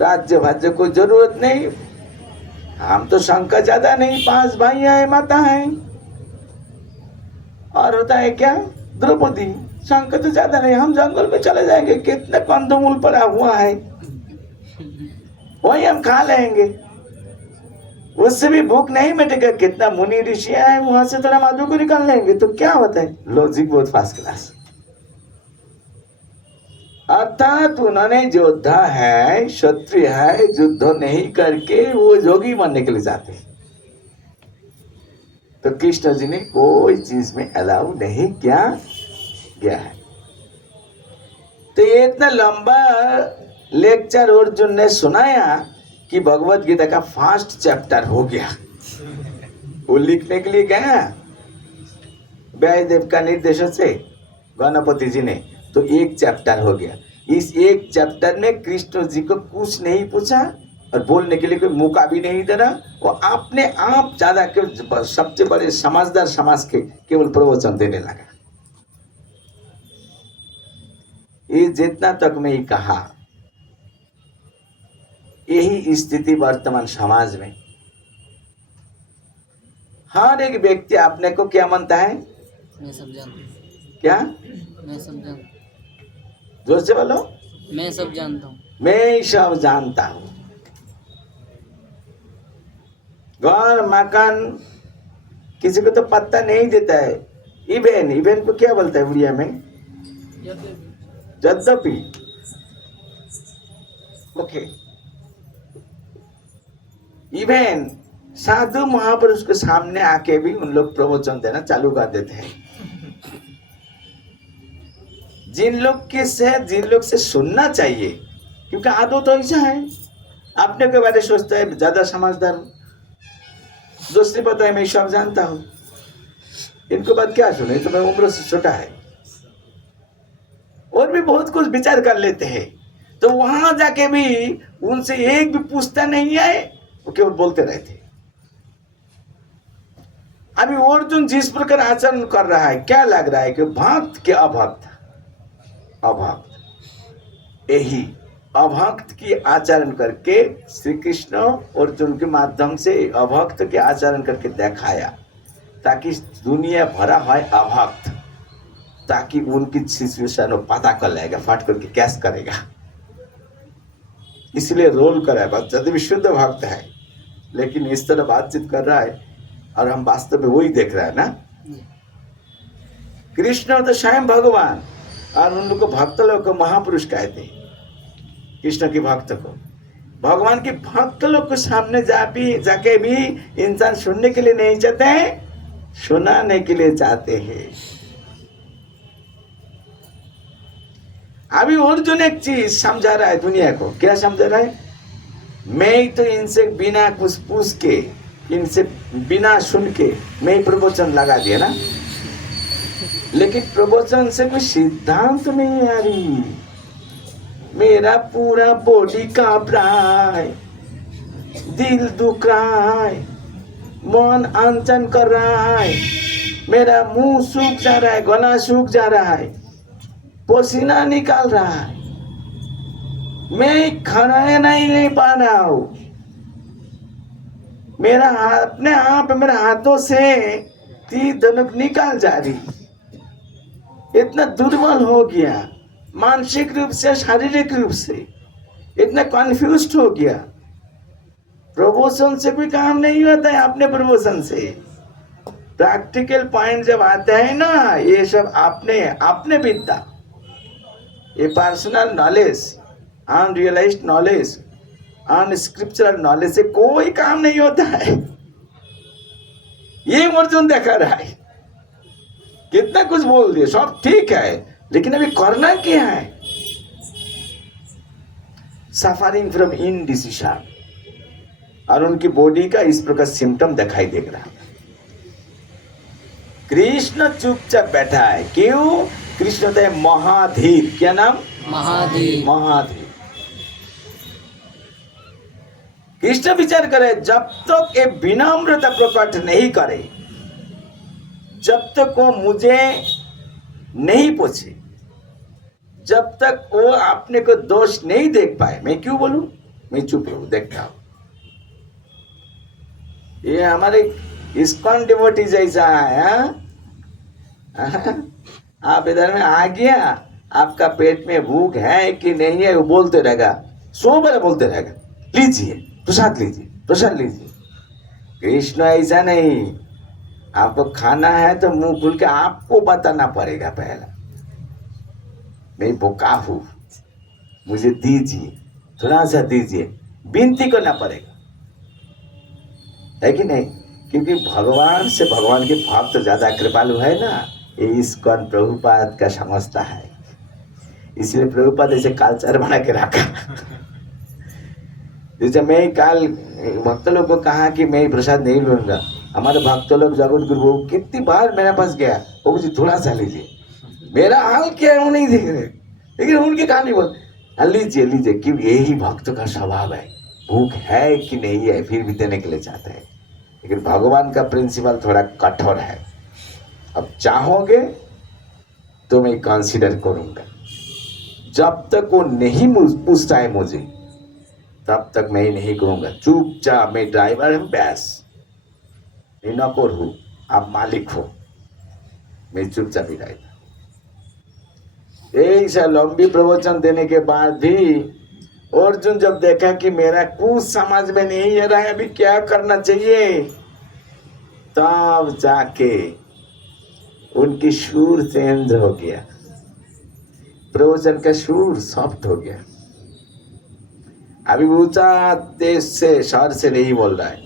राज्य भाज्य को जरूरत नहीं, हम तो संख्या ज्यादा नहीं, 5 भाई हैं, माता हैं, और होता है क्या द्रौपदी, संख्या तो ज्यादा नहीं, हम जंगल में चले जाएंगे, कितना कंदमूल पड़ा हुआ है वही हम खा लेंगे, उससे भी भूख नहीं मिटेगा, कितना मुनि ऋषि है वहां से थोड़ा मधु को निकाल लेंगे तो क्या होता है। लॉजिक बहुत फर्स्ट क्लास। अर्थात उन्होंने योद्धा है, क्षत्रिय है, युद्ध नहीं करके वो जोगी बनने के लिए जाते हैं। तो कृष्ण जी ने कोई चीज में अलाउ नहीं किया गया है। तो ये इतना लंबा लेक्चर अर्जुन ने सुनाया कि भगवत गीता का फर्स्ट चैप्टर हो गया। वो लिखने के लिए गया व्यासदेव का निर्देशन से गणपति जी ने, तो एक चैप्टर हो गया। इस एक चैप्टर में कृष्ण जी को कुछ नहीं पूछा और बोलने के लिए कोई मौका भी नहीं दे रहा। वो अपने आप ज्यादा के सबसे बड़े समझदार समाज के केवल प्रवचन देने लगा। ये जितना तक मैं ही कहा, यही स्थिति वर्तमान समाज में। हर एक व्यक्ति अपने को क्या मानता है? मैं सब जानता हूँ। क्या? मैं सब जानता हूँ। जोर से बोलो। मैं सब जानता हूँ। मैं सब जानता हूँ। घर मकान किसी को तो पत्ता नहीं देता है। इवेन को क्या बोलता है उड़िया में? यद्यपि। ओके। इवेन साधु महापुरुष के सामने आके भी उन लोग प्रवचन देना चालू कर देते हैं। जिन लोग से सुनना चाहिए, क्योंकि आदत तो ऐसा है, अपने के बारे सोचता है ज्यादा समझदार हूं, दूसरी पता है मैं सब जानता हूं, इनको बात क्या सुने, तो मैं उम्र से छोटा है, और भी बहुत कुछ विचार कर लेते हैं। तो वहां जाके भी उनसे एक भी पूछता नहीं है, वो केवल बोलते रहते। अभी अर्जुन जिस प्रकार आचरण कर रहा है, क्या लग रहा है कि भक्त के अभक्त? अभक्त। यही अभक्त की आचरण करके श्री कृष्ण अर्जुन के माध्यम से अभक्त के आचरण करके दिखाया, ताकि दुनिया भरा है अभक्त, ताकि उनकी सिचुएशन पता कर लेगा, फट करके कैश करेगा। इसलिए रोल करा है। यदि भी शुद्ध भक्त है लेकिन इस तरह बातचीत कर रहा है, और हम वास्तव में वही देख रहे हैं ना। कृष्ण तो स्वयं भगवान, और उन लोग को भक्त लोग को महापुरुष कहते हैं। कृष्ण के भक्त को, भगवान के भक्त लोग को सामने जाके भी इंसान सुनने के लिए नहीं चाहते हैं, सुनाने के लिए चाहते हैं। अभी अर्जुन एक चीज समझा रहा है दुनिया को। क्या समझा रहा है? मैं तो इनसे बिना कुछ पूछ के, इनसे बिना सुन के मैं ही प्रवचन लगा दिया ना, लेकिन प्रवचन से कोई सिद्धांत नहीं आ रही। मेरा पूरा बॉडी कांप रहा है, दिल दुख रहा है, मन अनचन कर रहा है, मेरा मुंह सूख जा रहा है, गला सूख जा रहा है, पसीना निकाल रहा है, मैं खड़ा नहीं पा रहा हूं, मेरा अपने आप मेरे हाथों से तीर धनुक निकाल जा रही, इतना दुर्बल हो गया, मानसिक रूप से शारीरिक रूप से इतना कन्फ्यूज्ड हो गया। प्रमोशन से भी काम नहीं होता है, अपने प्रमोशन से। प्रैक्टिकल पॉइंट जब आते हैं ना, ये सब अपने विद्या, ये personal knowledge, unrealized knowledge, unscriptural knowledge से कोई काम नहीं होता है। ये अर्जुन देखा रहा है, कितना कुछ बोल दिया, सब ठीक है, लेकिन अभी करना क्या है? सफरिंग फ्रॉम इनडिसीजन, और उनकी बॉडी का इस प्रकार सिम्टम दिखाई दे रहा। कृष्ण चुपचाप बैठा है। क्यों? कृष्ण होता है महाधीर। क्या नाम? महाधीर। महाधीर। कृष्ण विचार करे, जब तक ये विनम्रता प्रकट नहीं करे, जब तक वो मुझे नहीं पूछे, जब तक वो अपने को दोष नहीं देख पाए, मैं क्यों बोलूं? मैं चुप हूं, देखता हूं। ये हमारे इस्कॉन डिवोटी जैसा है, हाँ? आप इधर में आ गया, आपका पेट में भूख है कि नहीं है वो बोलते रहेगा, 100 बार बोलते रहेगा, लीजिए प्रसाद, लीजिए प्रसाद लीजिए। कृष्ण ऐसा नहीं, आपको खाना है तो मुंह खुल के आपको बताना पड़ेगा पहला, मैं भूखा हूं, मुझे दीजिए, थोड़ा सा दीजिए, विनती करना पड़ेगा, है कि नहीं? क्योंकि भगवान से भगवान के भक्त ज्यादा कृपालु है ना, ये इस्कॉन प्रभुपाद का समझता है, इसलिए प्रभुपाद ऐसे कल्चर बना के रखा। जैसे मैं काल भक्त लोग को कहा कि मैं प्रसाद नहीं लूंगा, हमारे भक्त लोग जगत गुरु वो कितनी बार मेरे पास गया, वो मुझे थोड़ा सा लीजिए, मेरा हाल क्या है वो नहीं देख रहे, लेकिन उनकी कहानी बोल, लीजिए लीजिए, क्योंकि यही भक्त का स्वभाव है, भूख है कि नहीं है फिर भी देने के लिए चाहते हैं। लेकिन भगवान का प्रिंसिपल थोड़ा कठोर है, अब चाहोगे तो मैं कंसीडर करूंगा, जब तक वो नहीं पूछता है मुझे तब तक मैं नहीं करूंगा, चुपचाप, मैं ड्राइवर हूं, बस मैं नौकर हूं, आप मालिक हो, मैं चुपचाप ही रहता। ऐसा लंबी प्रवचन देने के बाद भी अर्जुन जब देखा कि मेरा कुछ समझ में नहीं आ रहा है, अभी क्या करना चाहिए, तब जाके उनकी सुर चेंज हो गया, प्रवचन का सुर सॉफ्ट हो गया। अभी ऊंचा तेज से स्वर से नहीं बोल रहा है,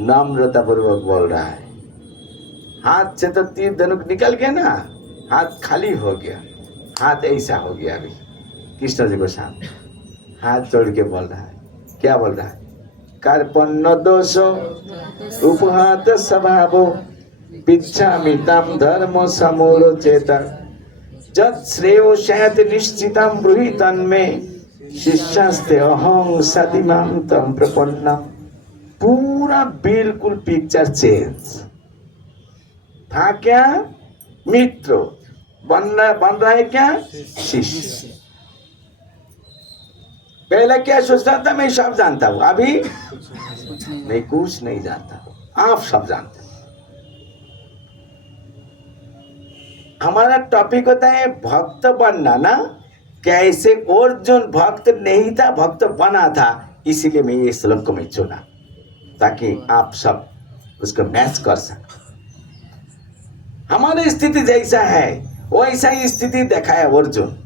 नम्रता पूर्वक बोल रहा है, हाथ से तो तीर धनुक निकल गया ना, हाथ खाली हो गया, हाथ ऐसा हो गया। अभी कृष्ण जी को सामने हाथ जोड़ के बोल रहा है, क्या बोल रहा है, कार्पण्य दोषो उपहात स्वभावो पिच्छामि तम धर्म समूलो चेता जत श्रेयो शयत निश्चितम ब्रूहि तन्मे शिष्यास्ते अहं सतिमाम तम प्रपन्नम। पूरा बिल्कुल पिक्चर चेंज था, क्या मित्र बन रहा है, क्या शिष्य। पहले क्या सोचता था, मैं सब जानता हूं, अभी मैं कुछ नहीं जानता हूं, आप सब जानते हो। हमारा टॉपिक होता है भक्त बनना ना, कैसे अर्जुन भक्त नहीं था, भक्त बना था, इसीलिए मैं ये श्लोक को मैं चुना ताकि आप सब उसको मैच कर सकें। हमारी स्थिति जैसा है वैसा ही स्थिति दिखाया अर्जुन,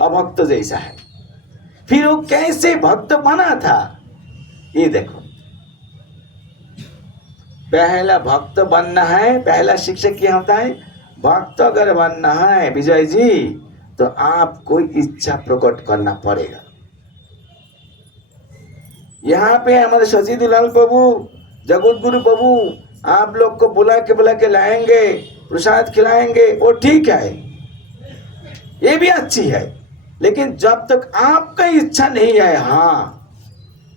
अभक्त जैसा है, फिर वो कैसे भक्त बना था ये देखो। पहला भक्त बनना है, पहला शिक्षक क्या होता है, भक्त अगर बनना है विजय जी तो आपको इच्छा प्रकट करना पड़ेगा। यहाँ पे हमारे शशिदुलाल प्रभु, जगत गुरु प्रभु आप लोग को बुला के लाएंगे, प्रसाद खिलाएंगे, वो ठीक है, ये भी अच्छी है, लेकिन जब तक आपका इच्छा नहीं है, हाँ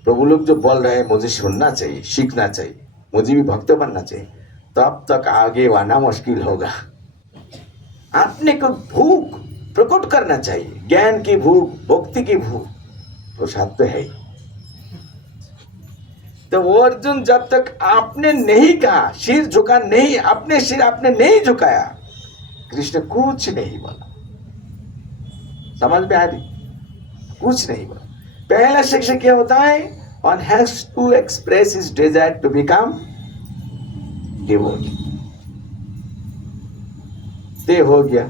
प्रभु लोग जो बोल रहे हैं मुझे सुनना चाहिए, सीखना चाहिए, मुझे भी भक्त बनना चाहिए, तब तक आगे बढ़ना मुश्किल होगा। आपने को भूख प्रकट करना चाहिए, ज्ञान की भूख, भक्ति की भूख, प्रसाद तो है ही। तो वो अर्जुन जब तक आपने नहीं कहा, सिर झुका नहीं, अपने सिर आपने नहीं झुकाया, कृष्ण कुछ नहीं बोला। समझ में आ रही, कुछ नहीं बोला। पहला शिक्षक क्या होता है, one has to express his desire to become devotee। ते हो गया।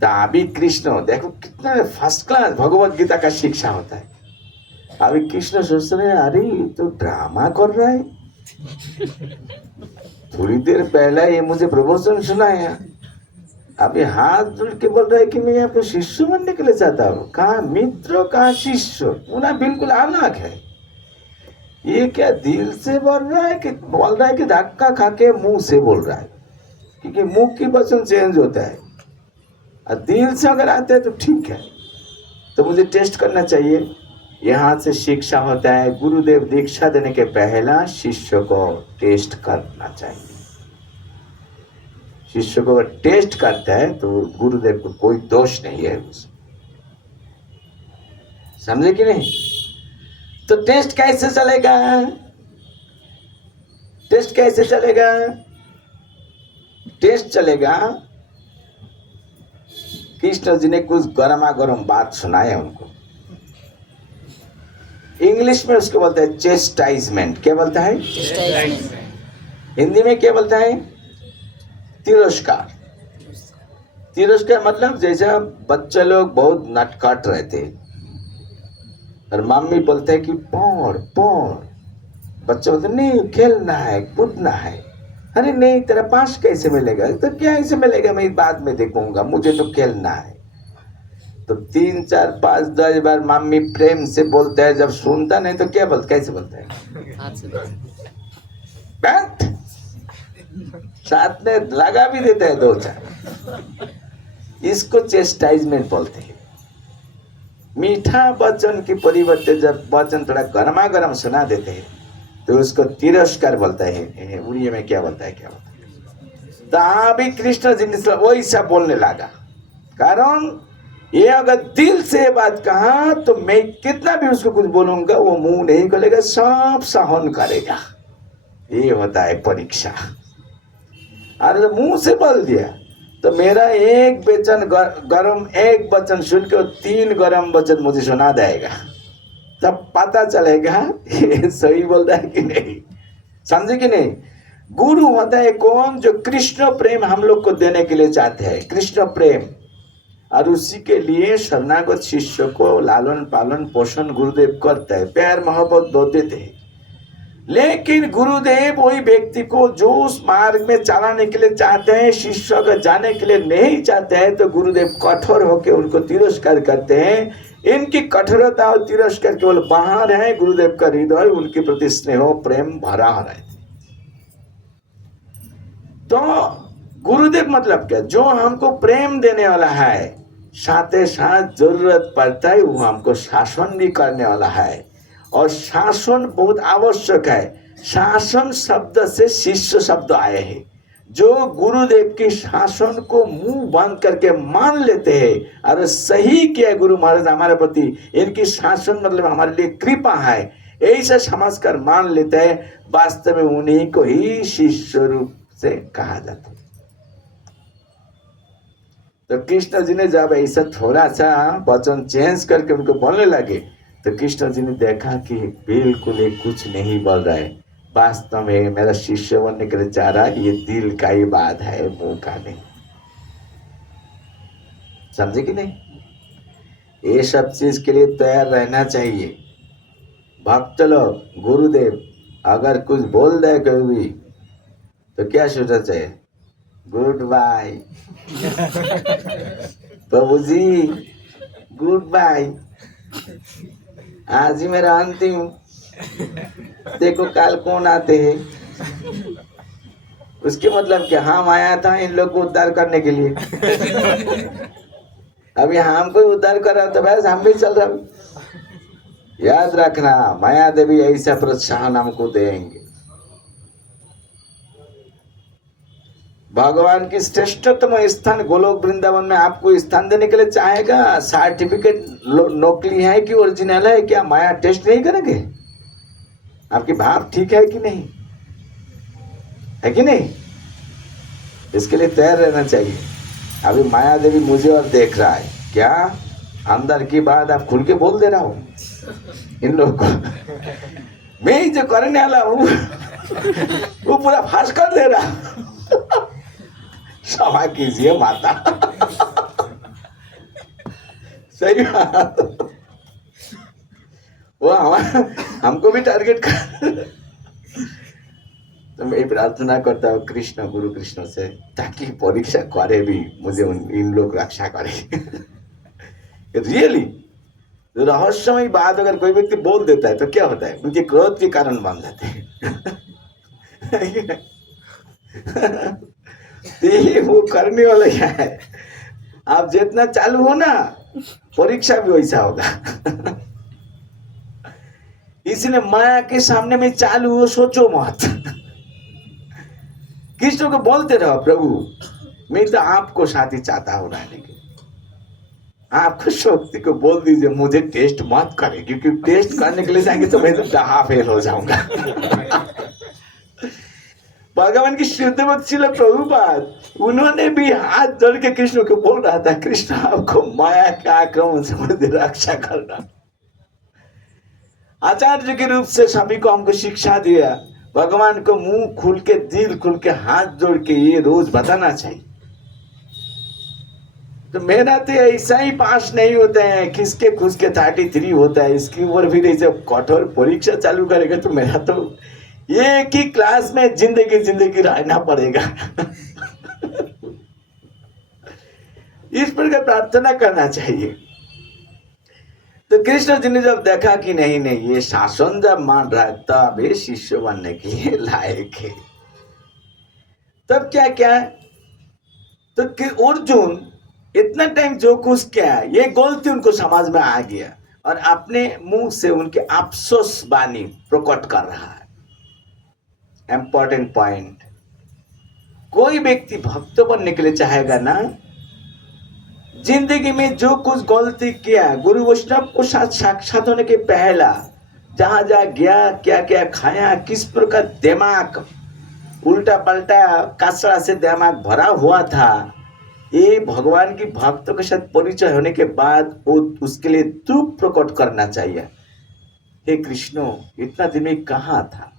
तो अभी कृष्ण देखो कितना फर्स्ट क्लास भगवत गीता का शिक्षा होता है। अभी कृष्ण सोच रहे हैं, अरे तो ड्रामा कर रहा है, थोड़ी देर पहला ये मुझे प्रवचन सुनाया, अभी हाथ जोड़ के बोल रहा है कि मैं आपको शिष्य बनने के लिए चाहता हूँ। कहा मित्र, कहा शिष्य, पूरा बिल्कुल अलग है। ये क्या दिल से बोल रहा है कि धक्का खा के मुंह से बोल रहा है, क्योंकि मुंह की वचन चेंज होता है और दिल से अगर आते हैं तो ठीक है। तो मुझे टेस्ट करना चाहिए, यहाँ से शिक्षा होता है, गुरुदेव दीक्षा देने के पहला शिष्य को टेस्ट करना चाहिए। शिष्य को अगर टेस्ट करता है तो गुरुदेव को कोई दोष नहीं है उसमें, समझे कि नहीं। तो टेस्ट कैसे चलेगा, टेस्ट कैसे चलेगा? टेस्ट चलेगा, कृष्ण जी ने कुछ गर्मा गर्म बात सुनाए उनको। इंग्लिश में उसको बोलता है चेस्टाइजमेंट। क्या बोलता है? चेस्टाइजमेंट। हिंदी में क्या बोलता है? तिरस्कार। तिरस्कार मतलब जैसा बच्चे लोग बहुत नटखट रहते और मम्मी बोलते हैं कि पढ़ पढ़, बच्चे बोलते नहीं खेलना है कूदना है। अरे नहीं तेरा पास कैसे मिलेगा? तो क्या ऐसे मिलेगा, मैं बाद में देखूंगा, मुझे तो खेलना है। तो 3 4 5 10 बार मम्मी प्रेम से बोलता है, जब सुनता नहीं तो क्या बोलता, कैसे बोलता है? हाथ से बैठ, साथ में लगा भी देता है 2 4। इसको चेस्टाइजमेंट बोलते हैं। मीठा वचन के परिवर्ते जब वचन थोड़ा गर्मा गर्म सुना देते हैं तो उसको तिरस्कार बोलता है। उड़िया में क्या बोलता है, क्या बोलता है? तो अभी कृष्ण जी ने वैसा बोलने लगा, कारण ये अगर दिल से बात कहा तो मैं कितना भी उसको कुछ बोलूंगा वो मुंह नहीं खोलेगा, सब सहन करेगा। ये होता है परीक्षा। और जब मुंह से बोल दिया तो मेरा एक वचन गरम, एक वचन सुन के 3 गरम वचन मुझे सुना देगा, तब पता चलेगा ये सही बोल रहा है कि नहीं। समझे कि नहीं? गुरु होता है कौन? जो कृष्ण प्रेम हम लोग को देने के लिए चाहते हैं, कृष्ण प्रेम, और उसी के लिए शरणागत शिष्य को लालन पालन पोषण गुरुदेव करता है, प्यार मोहब्बत दो देते हैं। लेकिन गुरुदेव वही व्यक्ति को जो उस मार्ग में चलाने के लिए चाहते हैं, शिष्य अगर जाने के लिए नहीं चाहते हैं तो गुरुदेव कठोर होकर उनको तिरस्कार करते हैं। इनकी कठोरता और तिरस्कार केवल बाहर है, गुरुदेव का हृदय उनके प्रति स्नेह प्रेम भरा रहता है। तो गुरुदेव मतलब क्या? जो हमको प्रेम देने वाला है, साथ ही साथ जरूरत पड़ता है वो हमको शासन भी करने वाला है, और शासन बहुत आवश्यक है। शासन शब्द से शिष्य शब्द आए हैं। जो गुरुदेव की शासन को मुंह बंद करके मान लेते हैं, अरे सही किया गुरु महाराज हमारे प्रति, इनकी शासन मतलब हमारे लिए कृपा है, ऐसा समझकर मान लेते हैं, वास्तव में उन्हीं को ही शिष्य रूप से कहा जाता है। तो कृष्ण जी ने जब ऐसा थोड़ा सा वचन चेंज करके उनको बोलने लगे तो कृष्ण जी ने देखा कि बिल्कुल ये कुछ नहीं बोल रहा है, वास्तव में मेरा शिष्य बनने के लिए चाह रहा है, ये दिल का ही बात है, मुंह का नहीं। समझे कि नहीं? ये सब चीज के लिए तैयार रहना चाहिए। भक्त लोग, गुरुदेव अगर कुछ बोल दे कभी भी तो क्या सोचना चाहिए? गुड बाय प्रभु जी, गुड बाय, आज ही मेरा अंतिम, देखो कल कौन आते हैं। उसके मतलब क्या? हम आया था इन लोग को उद्धार करने के लिए, अभी हमको उद्धार कर रहा तो बस हम भी चल रहे। याद रखना, माया देवी ऐसा प्रोत्साहन हमको देंगे। भगवान की श्रेष्ठतम स्थान गोलोक वृंदावन में आपको स्थान देने के लिए चाहेगा। सर्टिफिकेट नकली है कि ओरिजिनल है, क्या माया टेस्ट नहीं करेंगे? आपकी भाव ठीक है कि नहीं, है कि नहीं? इसके लिए तैयार रहना चाहिए। अभी माया देवी मुझे और देख रहा है, क्या अंदर की बात आप खुल के बोल दे रहा हूं इन लोगों को। मैं ही जो करने वाला हूं वो पूरा फांस कर दे रहा। क्षमा कीजिए माता। सही बात, वो हमको भी टारगेट कर। तो मैं प्रार्थना करता हूँ कृष्ण, गुरु कृष्ण से, ताकि परीक्षा करे भी मुझे इन लोग रक्षा करे। रियली रहस्यमय बात अगर कोई व्यक्ति बोल देता है तो क्या होता है? उनके क्रोध के कारण बन जाते हैं। ये वो करने वाला क्या है? आप जितना चालू हो ना, परीक्षा भी वैसा होगा। इसलिए माया के सामने में चालू हो, सोचो मत। कृष्ण को बोलते रहो, प्रभु मैं तो आपको साथी चाहता हूं रहने के। आपको शक्ति को बोल दीजिए मुझे टेस्ट मत करे, क्योंकि टेस्ट करने के लिए जाएंगे तो मैं तो डहा फेल हो जाऊंगा। भगवान की शुद्ध भक्त श्रील प्रभुपाद, उन्होंने भी हाथ जोड़ के कृष्ण को बोल रहा था, कृष्ण आपको माया के आक्रमण से मुझे रक्षा करना। आचार्य के रूप से सभी को हमको शिक्षा दिया, भगवान को मुंह खुल के, दिल खुल के, हाथ जोड़ के ये रोज बताना चाहिए। तो मेरा तो ऐसा ही पास नहीं होता है, किसके खुश के 33 होता है, इसकी ऊपर भी जब कठोर परीक्षा चालू करेगा तो मेरा तो एक ही क्लास में जिंदगी रहना पड़ेगा। इस प्रकार प्रार्थना करना चाहिए। तो कृष्ण जी ने जब देखा कि नहीं नहीं ये शासन जब मान रहा है तब ये शिष्य बनने के लिए लायक है, तब क्या क्या तो अर्जुन इतना टाइम जो कुछ क्या ये गलती उनको समझ में आ गया और अपने मुंह से उनके अफसोस वाणी प्रकट कर रहा है। इंपॉर्टेंट पॉइंट, कोई व्यक्ति भक्त बनने के लिए चाहेगा ना, जिंदगी में जो कुछ गलती किया, गुरु वैष्णव को साथ साक्षात होने के पहला जहां जहां गया, क्या क्या खाया, किस प्रकार दिमाग उल्टा पलटा कचरा से दिमाग भरा हुआ था, ये भगवान की भक्तों के साथ परिचय होने के बाद वो उसके लिए दुख प्रकट करना चाहिए। हे कृष्ण, इतना दिन में कहाँ था,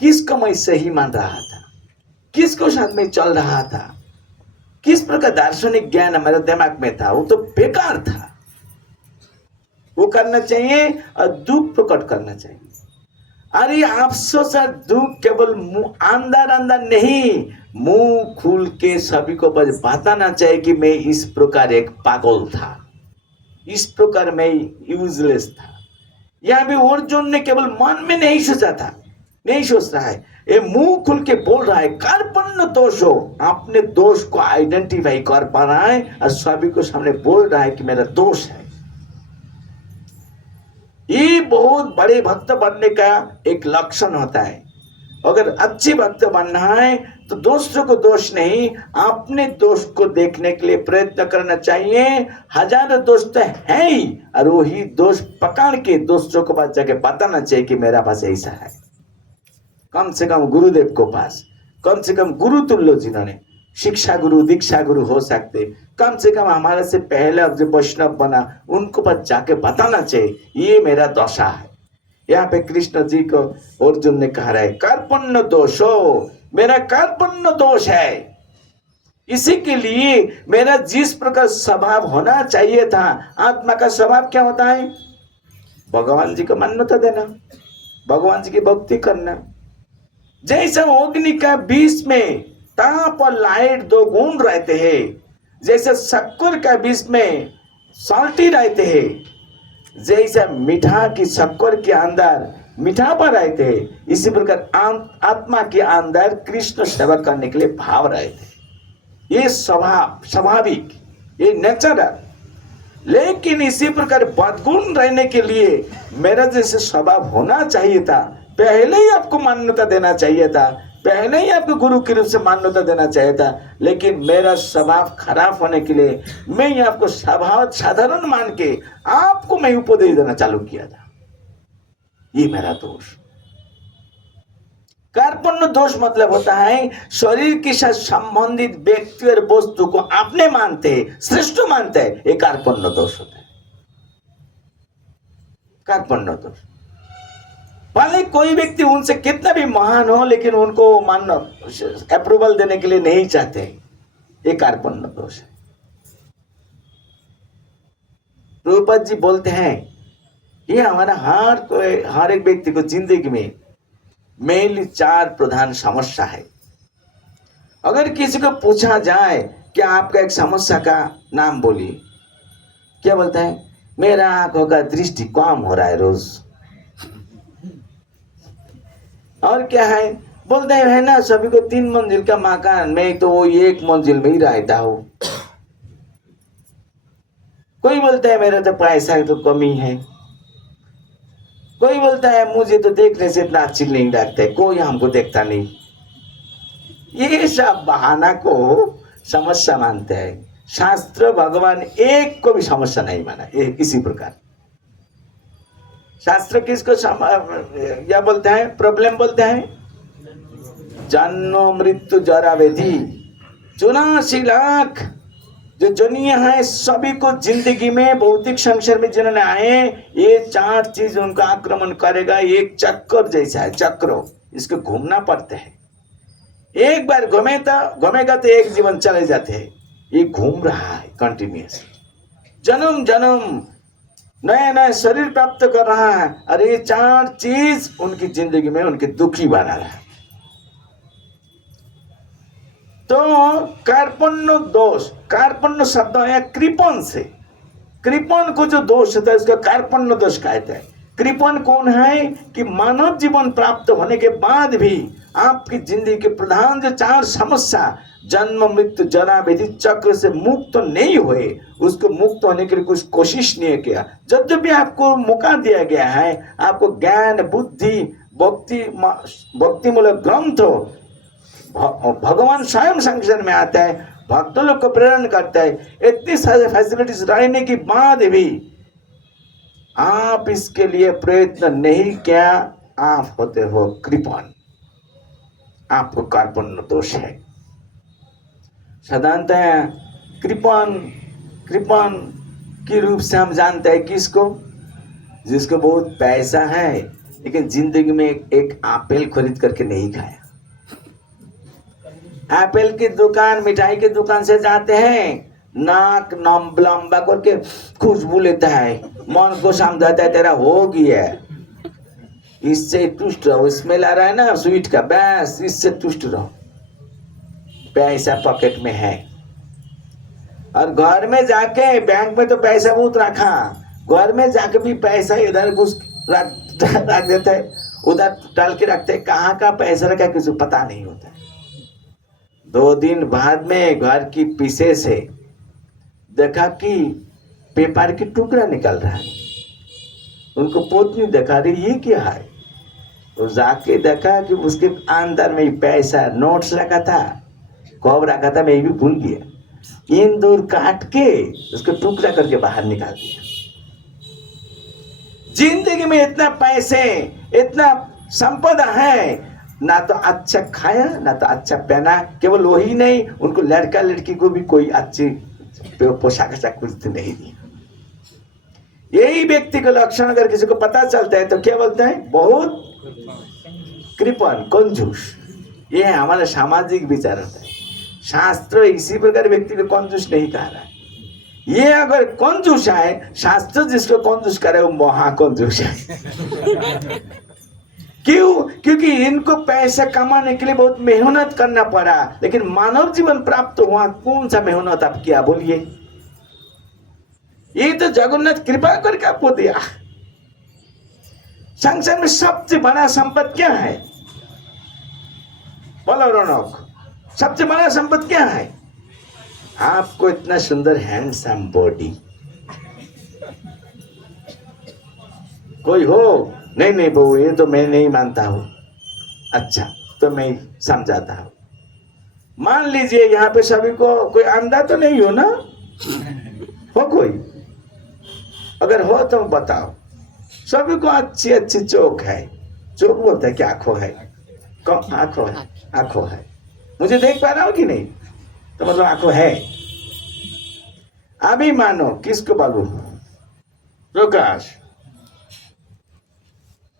किसको मैं सही मान रहा था, किसको साथ में चल रहा था, किस प्रकार दार्शनिक ज्ञान हमारे दिमाग में था, वो तो बेकार था। वो करना चाहिए और दुख प्रकट करना चाहिए। अरे अफसोस और दुख केवल मुंह अंदर अंदर नहीं, मुंह खुल के सभी को बस बताना चाहिए कि मैं इस प्रकार एक पागल था, इस प्रकार मैं यूजलेस था। यहाँ भी अर्जुन ने केवल मन में नहीं सोचा था, नहीं सोच रहा है, ये मुंह खुल के बोल रहा है कार्पण्य दोष हो, अपने दोष को आइडेंटिफाई कर पा रहा है और सभी को सामने बोल रहा है कि मेरा दोष है। ये बहुत बड़े भक्त बनने का एक लक्षण होता है। अगर अच्छे भक्त बनना है तो दूसरों को दोष नहीं, अपने दोष को देखने के लिए प्रयत्न करना चाहिए। हजारों दोष तो है ही, और वही दोष पकड़ के दूसरों को पास जाके बताना चाहिए कि मेरा पास ऐसा है। कम से कम गुरुदेव को पास, कम से कम गुरु तुल्य जिन्होंने शिक्षा गुरु दीक्षा गुरु हो सकते, कम से कम हमारे से पहले जो वैष्णव बना उनको पास जाके बताना चाहिए ये मेरा दशा है। यहाँ पे कृष्ण जी को अर्जुन ने कहा है कार्पण्य दोष हो, मेरा कार्पण्य दोष है। इसी के लिए मेरा जिस प्रकार स्वभाव होना चाहिए था, आत्मा का स्वभाव क्या होता है, भगवान जी को मान्यता देना, भगवान जी की भक्ति करना। जैसे अग्नि का बीच में ताप और लाइट दो गुण रहते हैं, जैसे शक्कर का बीच में साल्टी रहते हैं, जैसे मीठा की शक्कर के अंदर मीठापन रहते हैं, इसी प्रकार आत्मा के अंदर कृष्ण सेवा करने के लिए भाव रहते हैं। ये स्वभाव स्वाभाविक, ये नेचुरल। लेकिन इसी प्रकार बदगुण रहने के लिए मेरा जैसे स्वभाव होना चाहिए था, पहले ही आपको मान्यता देना चाहिए था, पहले ही आपको गुरु के रूप से मान्यता देना चाहिए था। लेकिन मेरा स्वभाव खराब होने के लिए मैं आपको स्वभाव साधारण मान के आपको मैं उपदेश देना चालू किया था, ये मेरा दोष। कार्पण्य दोष मतलब होता है शरीर के साथ संबंधित व्यक्ति और वस्तु को आपने मानते हैं, श्रेष्ठ मानते हैं, ये कार्पण्य दोष होता है। कार्पण्य दोष भले कोई व्यक्ति उनसे कितना भी महान हो, लेकिन उनको मानना अप्रूवल देने के लिए नहीं चाहते, ये कार्पण्य दोष है। प्रभुपाद जी बोलते हैं ये हमारा हर एक व्यक्ति को जिंदगी में मेनली 4 प्रधान समस्या है। अगर किसी को पूछा जाए कि आपका एक समस्या का नाम बोलिए, क्या बोलता है, मेरा आंखों का दृष्टि कम हो रहा है रोज। और क्या है, बोलते हैं ना सभी को 3 मंजिल का मकान, मैं तो वो 1 मंजिल में ही रहता हूं। कोई बोलता है मेरा तो पैसा तो कमी है, कोई बोलता है मुझे तो देखने से इतना अच्छी नहीं लगता है, कोई हमको देखता नहीं। ये सब बहाना को समस्या मानते हैं। शास्त्र भगवान एक को भी समस्या नहीं माना। इसी प्रकार शास्त्र किसको या बोलता है, प्रॉब्लम बोलता है, जन्म मृत्यु जरा व्याधि 84 लाख जो दुनिया है सभी को जिंदगी में भौतिक संसार में जिन्होंने आए ये 4 चीज उनका आक्रमण करेगा। एक चक्कर जैसा है, चक्र, इसको घूमना पड़ता है। एक बार घूमेगा तो एक जीवन चले जाते हैं। ये घूम रहा है कंटिन्यूस, जन्म जन्म नया नया शरीर प्राप्त कर रहा है। और ये 4 चीज उनकी जिंदगी में उनके दुखी बना रहा है। तो कार्पण्य दोष, कार्पण्य शब्द है कृपण से, कृपण को जो दोष होता है उसका कार्पण्य दोष कहते हैं। कृपण कौन है कि मानव जीवन प्राप्त होने के बाद भी आपकी जिंदगी के प्रधान जो 4 समस्या जन्म मृत्यु जरा व्याधि चक्र से मुक्त तो नहीं हुए, उसको मुक्त होने के लिए कुछ कोशिश नहीं किया। जब जब भी आपको मौका दिया गया है, आपको ज्ञान बुद्धि भक्तिमूलक ग्रंथ भगवान स्वयं संसार में आता है, भक्तों लोग को प्रेरण करता है, इतनी सारी फैसिलिटीज रहने के बाद भी आप इसके लिए प्रयत्न नहीं किया, आप होते हो कृपण, आपको कार्पण्य दोष है। साधारणतः कृपण के रूप से हम जानते हैं किसको, जिसको बहुत पैसा है लेकिन जिंदगी में एक एप्पल खरीद करके नहीं खाया। एप्पल की दुकान, मिठाई की दुकान से जाते हैं, नाक लंबा करके खुशबू लेता है, मन को समझाता है तेरा हो गया, इससे तुष्ट रहो, स्मेल आ रहा है ना स्वीट का, बस इससे तुष्ट रहो, पैसा पॉकेट में है। और घर में जाके, बैंक में तो पैसा बहुत रखा, घर में जाके भी पैसा इधर घुस रख देते हैं, उधर डाल के रखते हैं, कहाँ का पैसा रखा किसी को पता नहीं होता। 2 दिन बाद में घर की पीछे से देखा कि पेपर की टुकड़ा निकल रहा है। उनको पोतनी देखा रही ये क्या है, तो जाके देखा कि उसके अंदर में पैसा नोट्स रखा था, कब रखा था मैं भी भूल गया। इन दूर काट के उसको टुकड़ा करके बाहर निकाल दिया। जिंदगी में इतना पैसे, इतना संपदा है, ना तो अच्छा खाया ना तो अच्छा पहना। केवल वही नहीं, उनको लड़का लड़की को भी कोई अच्छी पोशाक कुछ नहीं दी। यही व्यक्ति का लक्षण अगर किसी को पता चलता है तो क्या बोलता है, बहुत कृपण, कंजूस। ये हमारा सामाजिक विचार होता है। शास्त्र इसी प्रकार व्यक्ति को कंजूस नहीं कह रहा है। ये अगर कंजूस है, शास्त्र जिसको कंजूस करे वो महाकंजूस है। क्यों? क्योंकि इनको पैसा कमाने के लिए बहुत मेहनत करना पड़ा, लेकिन मानव जीवन प्राप्त हुआ, कौन सा मेहनत आप किया बोलिए? ये तो जगन्नाथ कृपा करके आपको दिया। संसार में सबसे बड़ा संपत्ति क्या है? बोलो रौनक, सबसे बड़ा संपत्ति क्या है? आपको इतना सुंदर हैंडसम बॉडी। कोई हो? नहीं नहीं बहू, ये तो मैं नहीं मानता हूं। अच्छा, तो मैं समझाता हूं। मान लीजिए यहाँ पे सभी को कोई अंधा तो नहीं हो ना? हो कोई? अगर हो तो बताओ। सभी को अच्छी अच्छी चोक है। चोक बोलता है कि आंखों है, कौन आंखों है? आंखों है। मुझे देख पा रहा हो कि नहीं? तो मतलब आंखों है। अभी मानो किसको बोलूं? प्रकाश,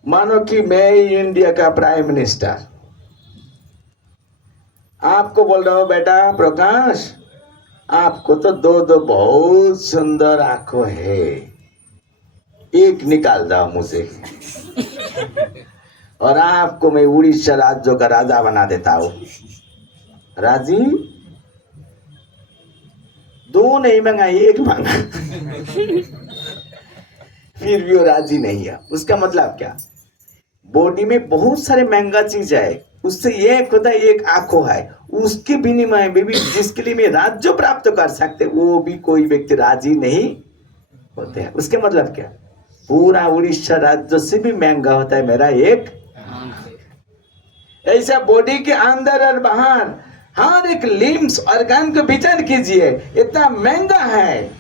मानो कि मैं ही इंडिया का प्राइम मिनिस्टर आपको बोल रहा हूं, बेटा प्रकाश, आपको तो दो बहुत सुंदर आंखों है, एक निकाल दो मुझे और आपको मैं उड़ीसा राज्य का राजा बना देता हूं। राजी? 2 नहीं मांगा, 1 मांगा। फिर भी वो राजी नहीं है। उसका मतलब क्या? बॉडी में बहुत सारे महंगा चीज है, उससे एक होता है, एक आंखों है, उसके विनिमय में भी जिसके लिए मैं राज्य प्राप्त कर सकते, वो भी कोई व्यक्ति राजी नहीं होते हैं। उसके मतलब क्या? पूरा उड़ीसा राज्य से भी महंगा होता है मेरा एक। ऐसा बॉडी के अंदर और बाहर हर एक लिम्स ऑर्गन को विचार कीजिए, इतना महंगा है।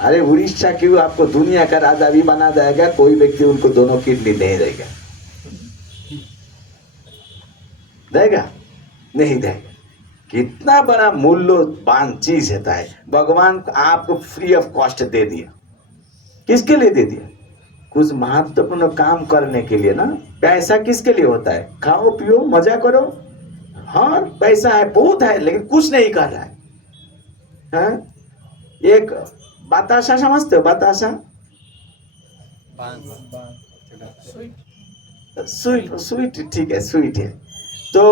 अरे उड़ीसा क्यों, आपको दुनिया का राजा भी बना देगा, कोई व्यक्ति उनको दोनों किडनी नहीं देगा। देगा? नहीं देगा। कितना बड़ा मूल्यवान चीज होता है, भगवान आपको फ्री ऑफ कॉस्ट दे दिया। किसके लिए दे दिया? कुछ महत्वपूर्ण काम करने के लिए ना। पैसा किसके लिए होता है? खाओ पियो मजा करो। हाँ पैसा है, बहुत है, लेकिन कुछ नहीं कर रहा है। हाँ? एक बताशा समझते हो? बताशा स्वीट, स्वीट ठीक है, स्वीट है। तो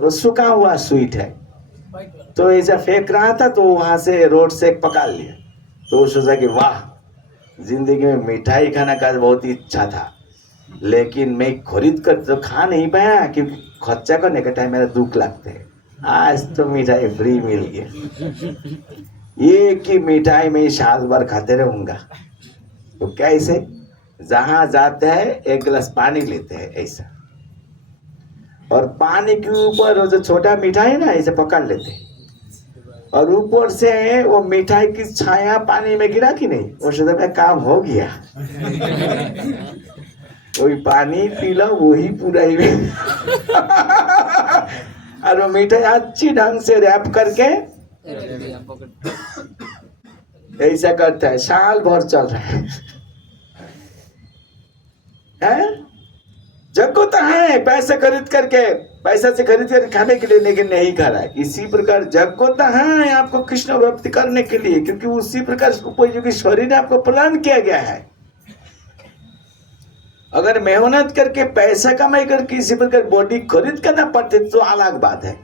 वो सूखा हुआ स्वीट है, तो ऐसा फेंक रहा था, तो वहां से रोड से एक पकड़ लिया। तो वो सोचा कि वाह, जिंदगी में मिठाई खाने का बहुत ही इच्छा था, लेकिन मैं खरीद कर तो खा नहीं पाया, क्योंकि खर्चा करने के टाइम मेरा दुख लगते है। आज तो मिठाई फ्री मिल गया, एक ही मिठाई में साल भर खाते रहूंगा। तो कैसे? जहां जाते हैं एक गिलास पानी लेते हैं ऐसा, और पानी के ऊपर वो जो छोटा मिठाई ना ऐसे पकड़ लेते हैं, और ऊपर से वो मिठाई की छाया पानी में गिरा कि नहीं, वो सोचता है काम हो गया। वही पानी पी लो, वही पूरा ही और वो मिठाई अच्छी ढंग से रैप करके ऐसा करता है, साल भर चल रहा है। जगता है पैसे खरीद करके, पैसा से खरीद कर खाने के लिए, लेकिन नहीं खा रहा है। इसी प्रकार जगता है आपको कृष्ण प्राप्ति करने के लिए, क्योंकि उसी प्रकार उपयोगी शरीर आपको प्रदान किया गया है। अगर मेहनत करके पैसा कमाई करके इसी प्रकार बॉडी खरीद करना पड़ते तो अलग बात है।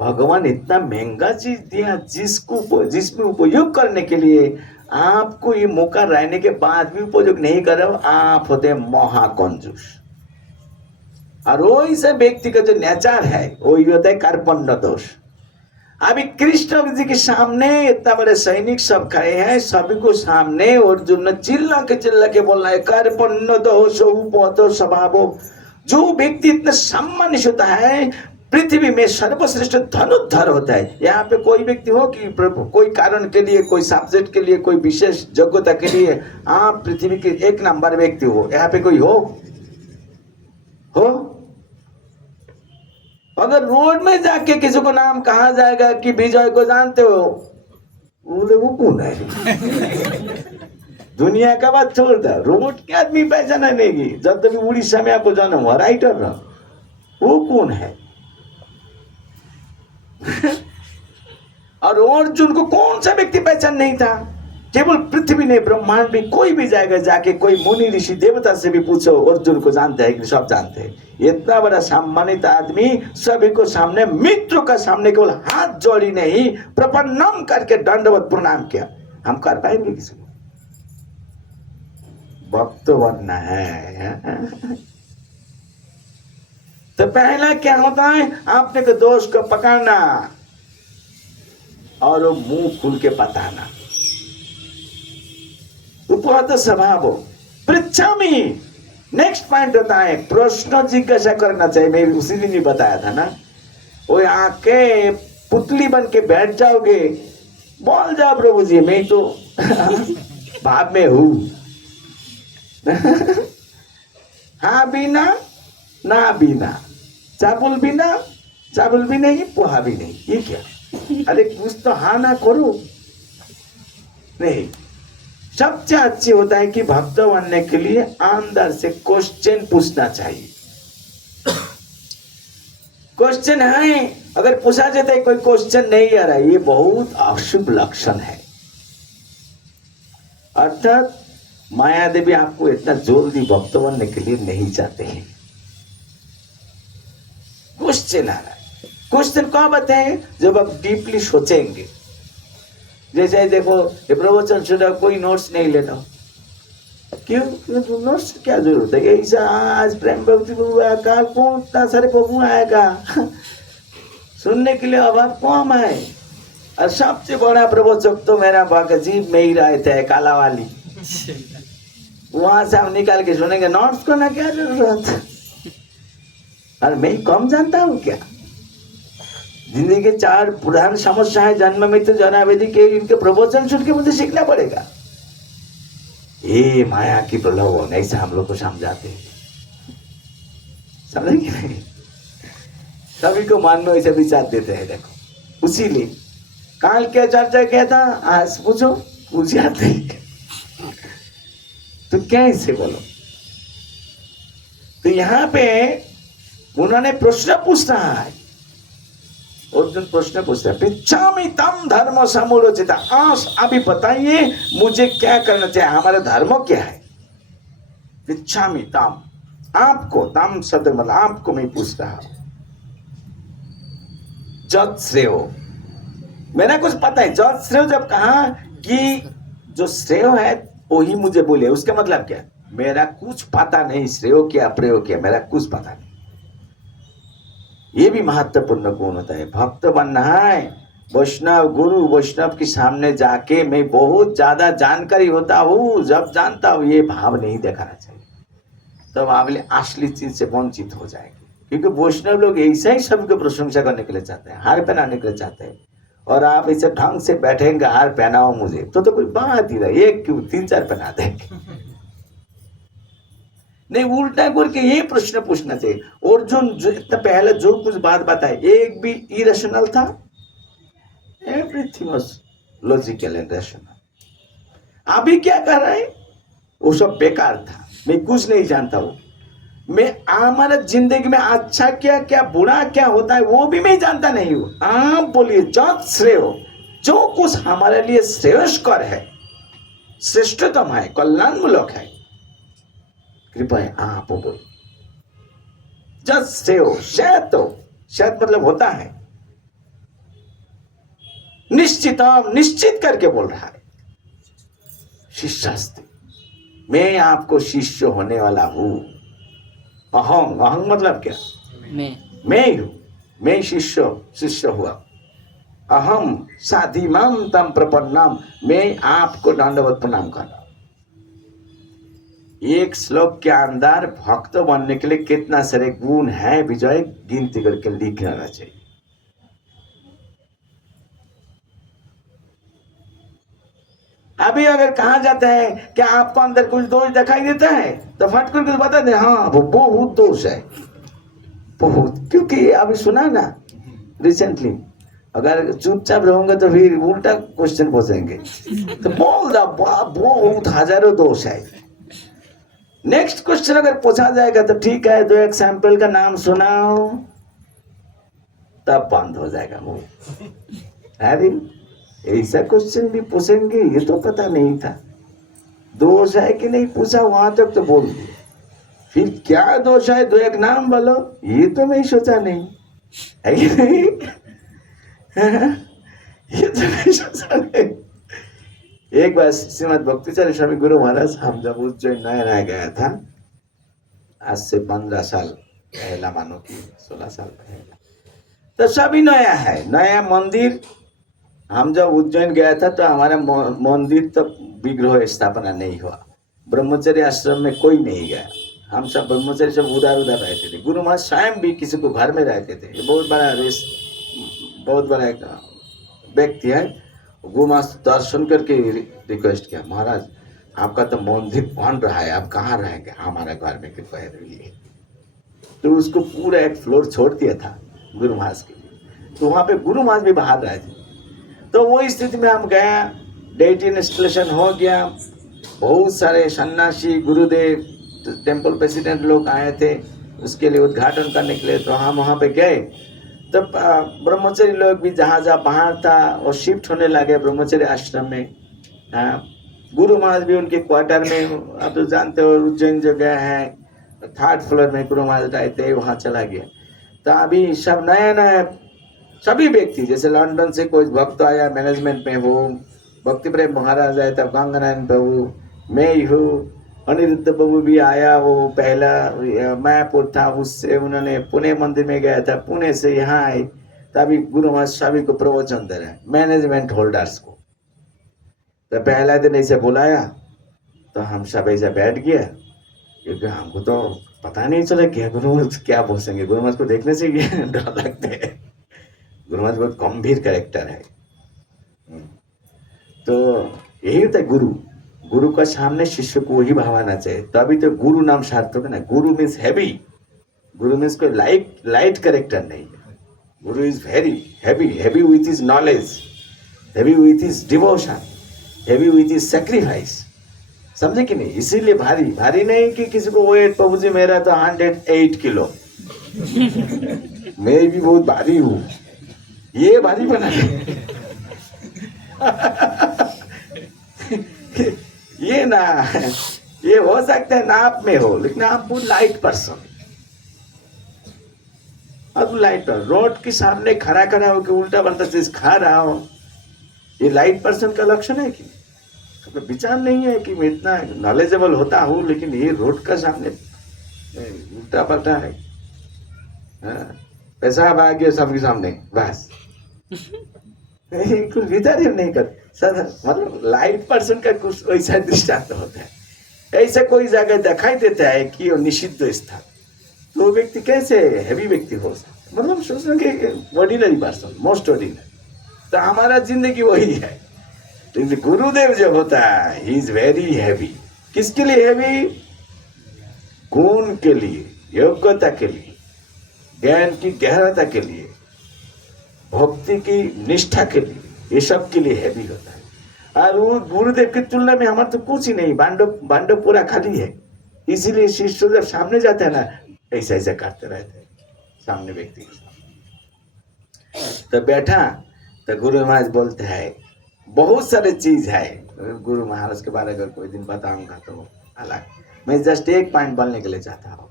भगवान इतना महंगा चीज दिया, जिसमें उपयोग करने के लिए आपको ये मौका रहने के बाद भी उपयोग नहीं कर रहे हो, आप होते हैं महाकंजूस। और वही से व्यक्ति का जो नेचर है वही होता है कार्पण्य दोष। अभी कृष्ण जी के सामने इतना बड़े सैनिक सब खड़े हैं, सभी को सामने अर्जुन ने चिल्ला के बोलना है कार्पण्य दोष उपतो स्वभावो। जो व्यक्ति इतना सम्मानित होता है, पृथ्वी में सर्वश्रेष्ठ धनुर्धर होता है। यहाँ पे कोई व्यक्ति हो कि कोई कारण के लिए, कोई सब्जेक्ट के लिए, कोई विशेष योग्यता के लिए आप पृथ्वी के एक नंबर व्यक्ति हो, यहाँ पे कोई हो? अगर रोड में जाके किसी को नाम कहा जाएगा कि विजय को जानते हो, बोले वो कौन है? दुनिया का बात छोड़ दो, रोड के आदमी पहचाना नहीं। जब तक उड़ीसा में आपको जन्म हुआ राइटर रहा, वो कौन है? और अर्जुन को कौन सा व्यक्ति पहचान नहीं था? केवल पृथ्वी ने, ब्रह्मांड में कोई भी जाएगा, जाके कोई मुनि ऋषि देवता से भी पूछो, अर्जुन को जानते हैं कि सब जानते हैं। इतना बड़ा सम्मानित आदमी सभी को सामने, मित्रों का सामने केवल हाथ जोड़ी नहीं, प्रपन्नम करके दंडवत प्रणाम किया। हम कर पाएंगे किसी को? भक्त बनना है। तो पहला क्या होता है? आपने के दोष को पकड़ना और वो मुंह खुल के बताना। उपहत स्वभाव पृच्छामि। नेक्स्ट पॉइंट होता है प्रश्न जिज्ञासा करना चाहिए। मैं उसी दिन ही बताया था ना, वो आके पुतली बन के बैठ जाओगे, बोल जाओ प्रभु जी मैं तो भाव में हूं। हाँ बिना ना बिना, चावल बिना, चावल भी नहीं, पोहा भी नहीं, ये क्या? अरे कुछ तो हाँ ना करो। नहीं, सबसे अच्छी होता है कि भक्त बनने के लिए अंदर से क्वेश्चन पूछना चाहिए। क्वेश्चन है, अगर पूछा जाता है कोई क्वेश्चन नहीं आ रहा, ये बहुत अशुभ लक्षण है। अर्थात माया देवी आपको इतना जल्दी भक्त बनने के लिए नहीं चाहते हैं। क्वेश्चन आ रहा है। क्वेश्चन कब आता है? जब आप डीपली सोचेंगे। जैसे देखो, ये प्रवचन सुना, कोई नोट्स नहीं लेना। क्यों? नोट्स क्या जरूरत है? ऐसा आज प्रेम भक्ति हुआ, कल कौन इतना सारे प्रभु आएगा सुनने के लिए, अभाव कम है। और सबसे बड़ा प्रवचक तो मेरा बाका जी में ही रहते है, काला वाली। वहां से हम निकाल के सुनेंगे, नोट्स को ना क्या जरूरत। और मैं कम जानता हूँ क्या? जिंदगी के 4 प्रधान समस्याएं, जन्म मृत्यु जरा व्याधि के, इनके प्रवचन सुन के मुझे सीखना पड़ेगा। ये माया की प्रलोभन, ऐसा हम लोग को समझाते हैं। समझे कि नहीं? सभी को मन में वैसे विचार देते हैं। देखो उसीलिए काल क्या चर्चा क्या था, आज पूछो पूछ जाते तो क्या इससे बोलो। तो यहाँ पे उन्होंने प्रश्न पूछ रहा है, अर्जुन प्रश्न पूछ रहा है, पृच्छामि तम धर्म समुचित, अभी बताइए मुझे क्या करना चाहिए, हमारा धर्म क्या है। पृच्छामि तम, आपको, तम शब्द मतलब आपको मैं पूछ रहा हूं। जत श्रेय, मेरा कुछ पता है। जत श्रेय जब कहा कि जो श्रेय है वही मुझे बोले, उसका मतलब क्या, मेरा कुछ पता नहीं श्रेय क्या प्रयोग क्या, मेरा कुछ पता नहीं। ये भी महत्वपूर्ण गुण होता है। भक्त बनना है, वैष्णव गुरु वैष्णव के सामने जाके मैं बहुत ज्यादा जानकारी होता हूँ, जब जानता हूँ ये भाव नहीं दिखाना चाहिए, तब आप असली चीज से वंचित हो जाएंगे। क्योंकि वैष्णव लोग ऐसा ही सबको प्रशंसा करने के लिए चाहते हैं, हार पहनाने के लिए चाहते हैं। और आप ऐसे ढंग से बैठेंगे, हार पहनाओ मुझे, तो कोई बात ही नहीं, एक क्यों 3-4 पहना देंगे। नहीं, उल्टा करके ये प्रश्न पूछना चाहिए। अर्जुन जो इतना पहले जो कुछ बात बताए, एक भी इरेशनल था, everything was logical and rational. अभी क्या कर रहे हैं, वो सब बेकार था, मैं कुछ नहीं जानता हूं, मैं हमारा जिंदगी में अच्छा क्या क्या बुरा क्या होता है वो भी मैं जानता नहीं हूं। आप बोलिए जत श्रेय, जो कुछ हमारे लिए श्रेयस्कर है, श्रेष्ठतम है, कल्याणमूलक है, कृपया आप बोलो। जत श्रेय, शायद मतलब होता है, निश्चितम निश्चित करके बोल रहा है। शिष्यास्ति, मैं आपको शिष्य होने वाला हूं। अहं, अहं मतलब क्या, मैं हूं, मैं शिष्य हुआ। अहम साधिमाम तम प्रपन्नम, मैं आपको दंडवत प्रणाम कर रहा हूं। एक श्लोक के अंदर भक्त बनने के लिए कितना सारे गुण है, विजय गिनती करके लिखना चाहिए। अभी अगर कहा जाता है कि आपको अंदर कुछ दोष दिखाई देता है, तो फट करके बता दे, हाँ वो बहुत दोष है, बहुत। क्योंकि अभी सुना ना रिसेंटली, अगर चुपचाप रहूंगा तो फिर उल्टा क्वेश्चन पूछेंगे, तो बोल दा बहुत हजारों दोष है। नेक्स्ट क्वेश्चन अगर पूछा जाएगा तो ठीक है, 2 एग्जाम्पल का नाम सुनाओ, तब बंद हो जाएगा मुंह। अरे ऐसा क्वेश्चन भी पूछेंगे, ये तो पता नहीं था। दोष है कि नहीं पूछा, वहां तक तो बोल दिए, फिर क्या दोष है 2 एक नाम बोलो, ये तो मैं सोचा नहीं है कि नहीं? ये तो मैं सोचा नहीं। एक बार श्रीमद भक्तिचरण स्वामी गुरु महाराज, हम जब उज्जैन नया नया गया था, आज से 15 साल पहला, मानो कि 16 साल पहला, तो सभी नया है, नया मंदिर। हम जब उज्जैन गया था तो हमारा मंदिर तो विग्रह स्थापना नहीं हुआ, ब्रह्मचर्य आश्रम में कोई नहीं गया, हम सब ब्रह्मचर्य सब उधर उधर रहते थे। गुरु महाराज स्वयं भी किसी को घर में रहते थे। ये बहुत बड़ा एक व्यक्ति है। गुरु महाराज दर्शन करके रिक्वेस्ट किया, महाराज आपका तो मंदिर बन रहा है, आप कहाँ रहेंगे, हमारे घर में कृपया रहिए। तो उसको पूरा एक फ्लोर छोड़ दिया था गुरु महाराज के लिए, तो वहाँ पे गुरु महाराज भी बाहर रहे थे। तो वो स्थिति में हम गया, डेट इंस्टॉलेशन हो गया, बहुत सारे सन्यासी गुरुदेव टेम्पल प्रेसिडेंट लोग आए थे उसके लिए उद्घाटन करने के लिए। तो हम वहाँ पे गए, तब ब्रह्मचर्य लोग भी जहाँ जहाँ बाहर था वो शिफ्ट होने लगे ब्रह्मचर्य आश्रम में। गुरु महाराज भी उनके क्वार्टर में, आप तो जानते हो उज्जैन जगह है, 3rd फ्लोर में गुरु महाराज रहते, वहाँ चला गया। तो अभी सब नया नया सभी व्यक्ति, जैसे लंदन से कोई भक्त आया मैनेजमेंट में, वो भक्ति प्रेम महाराज आए, तब गंगानारायण प्रभु, मैं ही हूँ, अनिरुद्ध प्रभु भी आया, वो पहला मायापुर था, उससे उन्होंने पुणे मंदिर में गया था, पुणे से यहाँ आए। तभी गुरु महाराज सभी को प्रवचन दे रहे हैं, मैनेजमेंट होल्डर्स को। तो पहला दिन ऐसे बुलाया तो हम सब ऐसे बैठ गया, क्योंकि हमको तो पता नहीं चला क्या गुरु महाराज क्या बोलेंगे। गुरु महाराज को देखने से डर लगते है, गुरु महाराज बहुत गंभीर कैरेक्टर है। तो यही होता है गुरु, गुरु का सामने शिष्य को ही भावना चाहिए, तभी तो गुरु नाम सार्थक है ना। गुरु मीन्स हैवी, गुरु मीन्स कोई लाइट लाइट करेक्टर नहीं है. गुरु is very heavy, heavy with his knowledge, heavy with his devotion, heavy with his sacrifice. समझे कि नहीं? इसीलिए भारी. भारी नहीं कि किसी को वेट, प्रभु जी मेरा तो 108 किलो, मैं भी बहुत भारी हूँ, ये भारी बना है. ये ना, ये हो सकता है नाप में हो, लेकिन आप बहुत लाइट पर्सन. अब लाइट पर रोड के सामने खड़ा खड़ा हो कि उल्टा पलटा चीज खा रहा हो, ये लाइट पर्सन का लक्षण है कि तो विचार नहीं है कि मैं इतना नॉलेजेबल होता हूँ, लेकिन ये रोड का सामने उल्टा पलटा है. पेशाब आ गया सबके सामने, बस कुछ विचार ही नहीं कर सर. मतलब लाइट पर्सन का कुछ वैसा दृष्टांत होता है. ऐसे कोई जगह दिखाई देता है कि वो निषिद्ध स्थान, तो व्यक्ति कैसे हैवी व्यक्ति हो सकता? मतलब सोचना कि ऑर्डिनरी पर्सन, मोस्ट ऑर्डिनरी. तो हमारा जिंदगी वही है. लेकिन गुरुदेव जब होता है, ही इज वेरी हैवी. किसके लिए हैवी? गुण के लिए, योग्यता के लिए, ज्ञान की गहरता के लिए, भक्ति की निष्ठा के लिए, ये सब के लिए हैवी होता है. और वो गुरुदेव की तुलना में हमारा तो कुछ ही नहीं, बांडव पूरा खाली है. इसीलिए शिष्य जब सामने जाते हैं ना, ऐसा ऐसा करते रहते हैं सामने व्यक्ति के सामने. तो बैठा तो गुरु महाराज बोलते हैं बहुत सारे चीज है. गुरु महाराज के बारे में अगर कोई दिन बताऊंगा तो अलग. मैं जस्ट एक पॉइंट बोलने के लिए चाहता हूँ.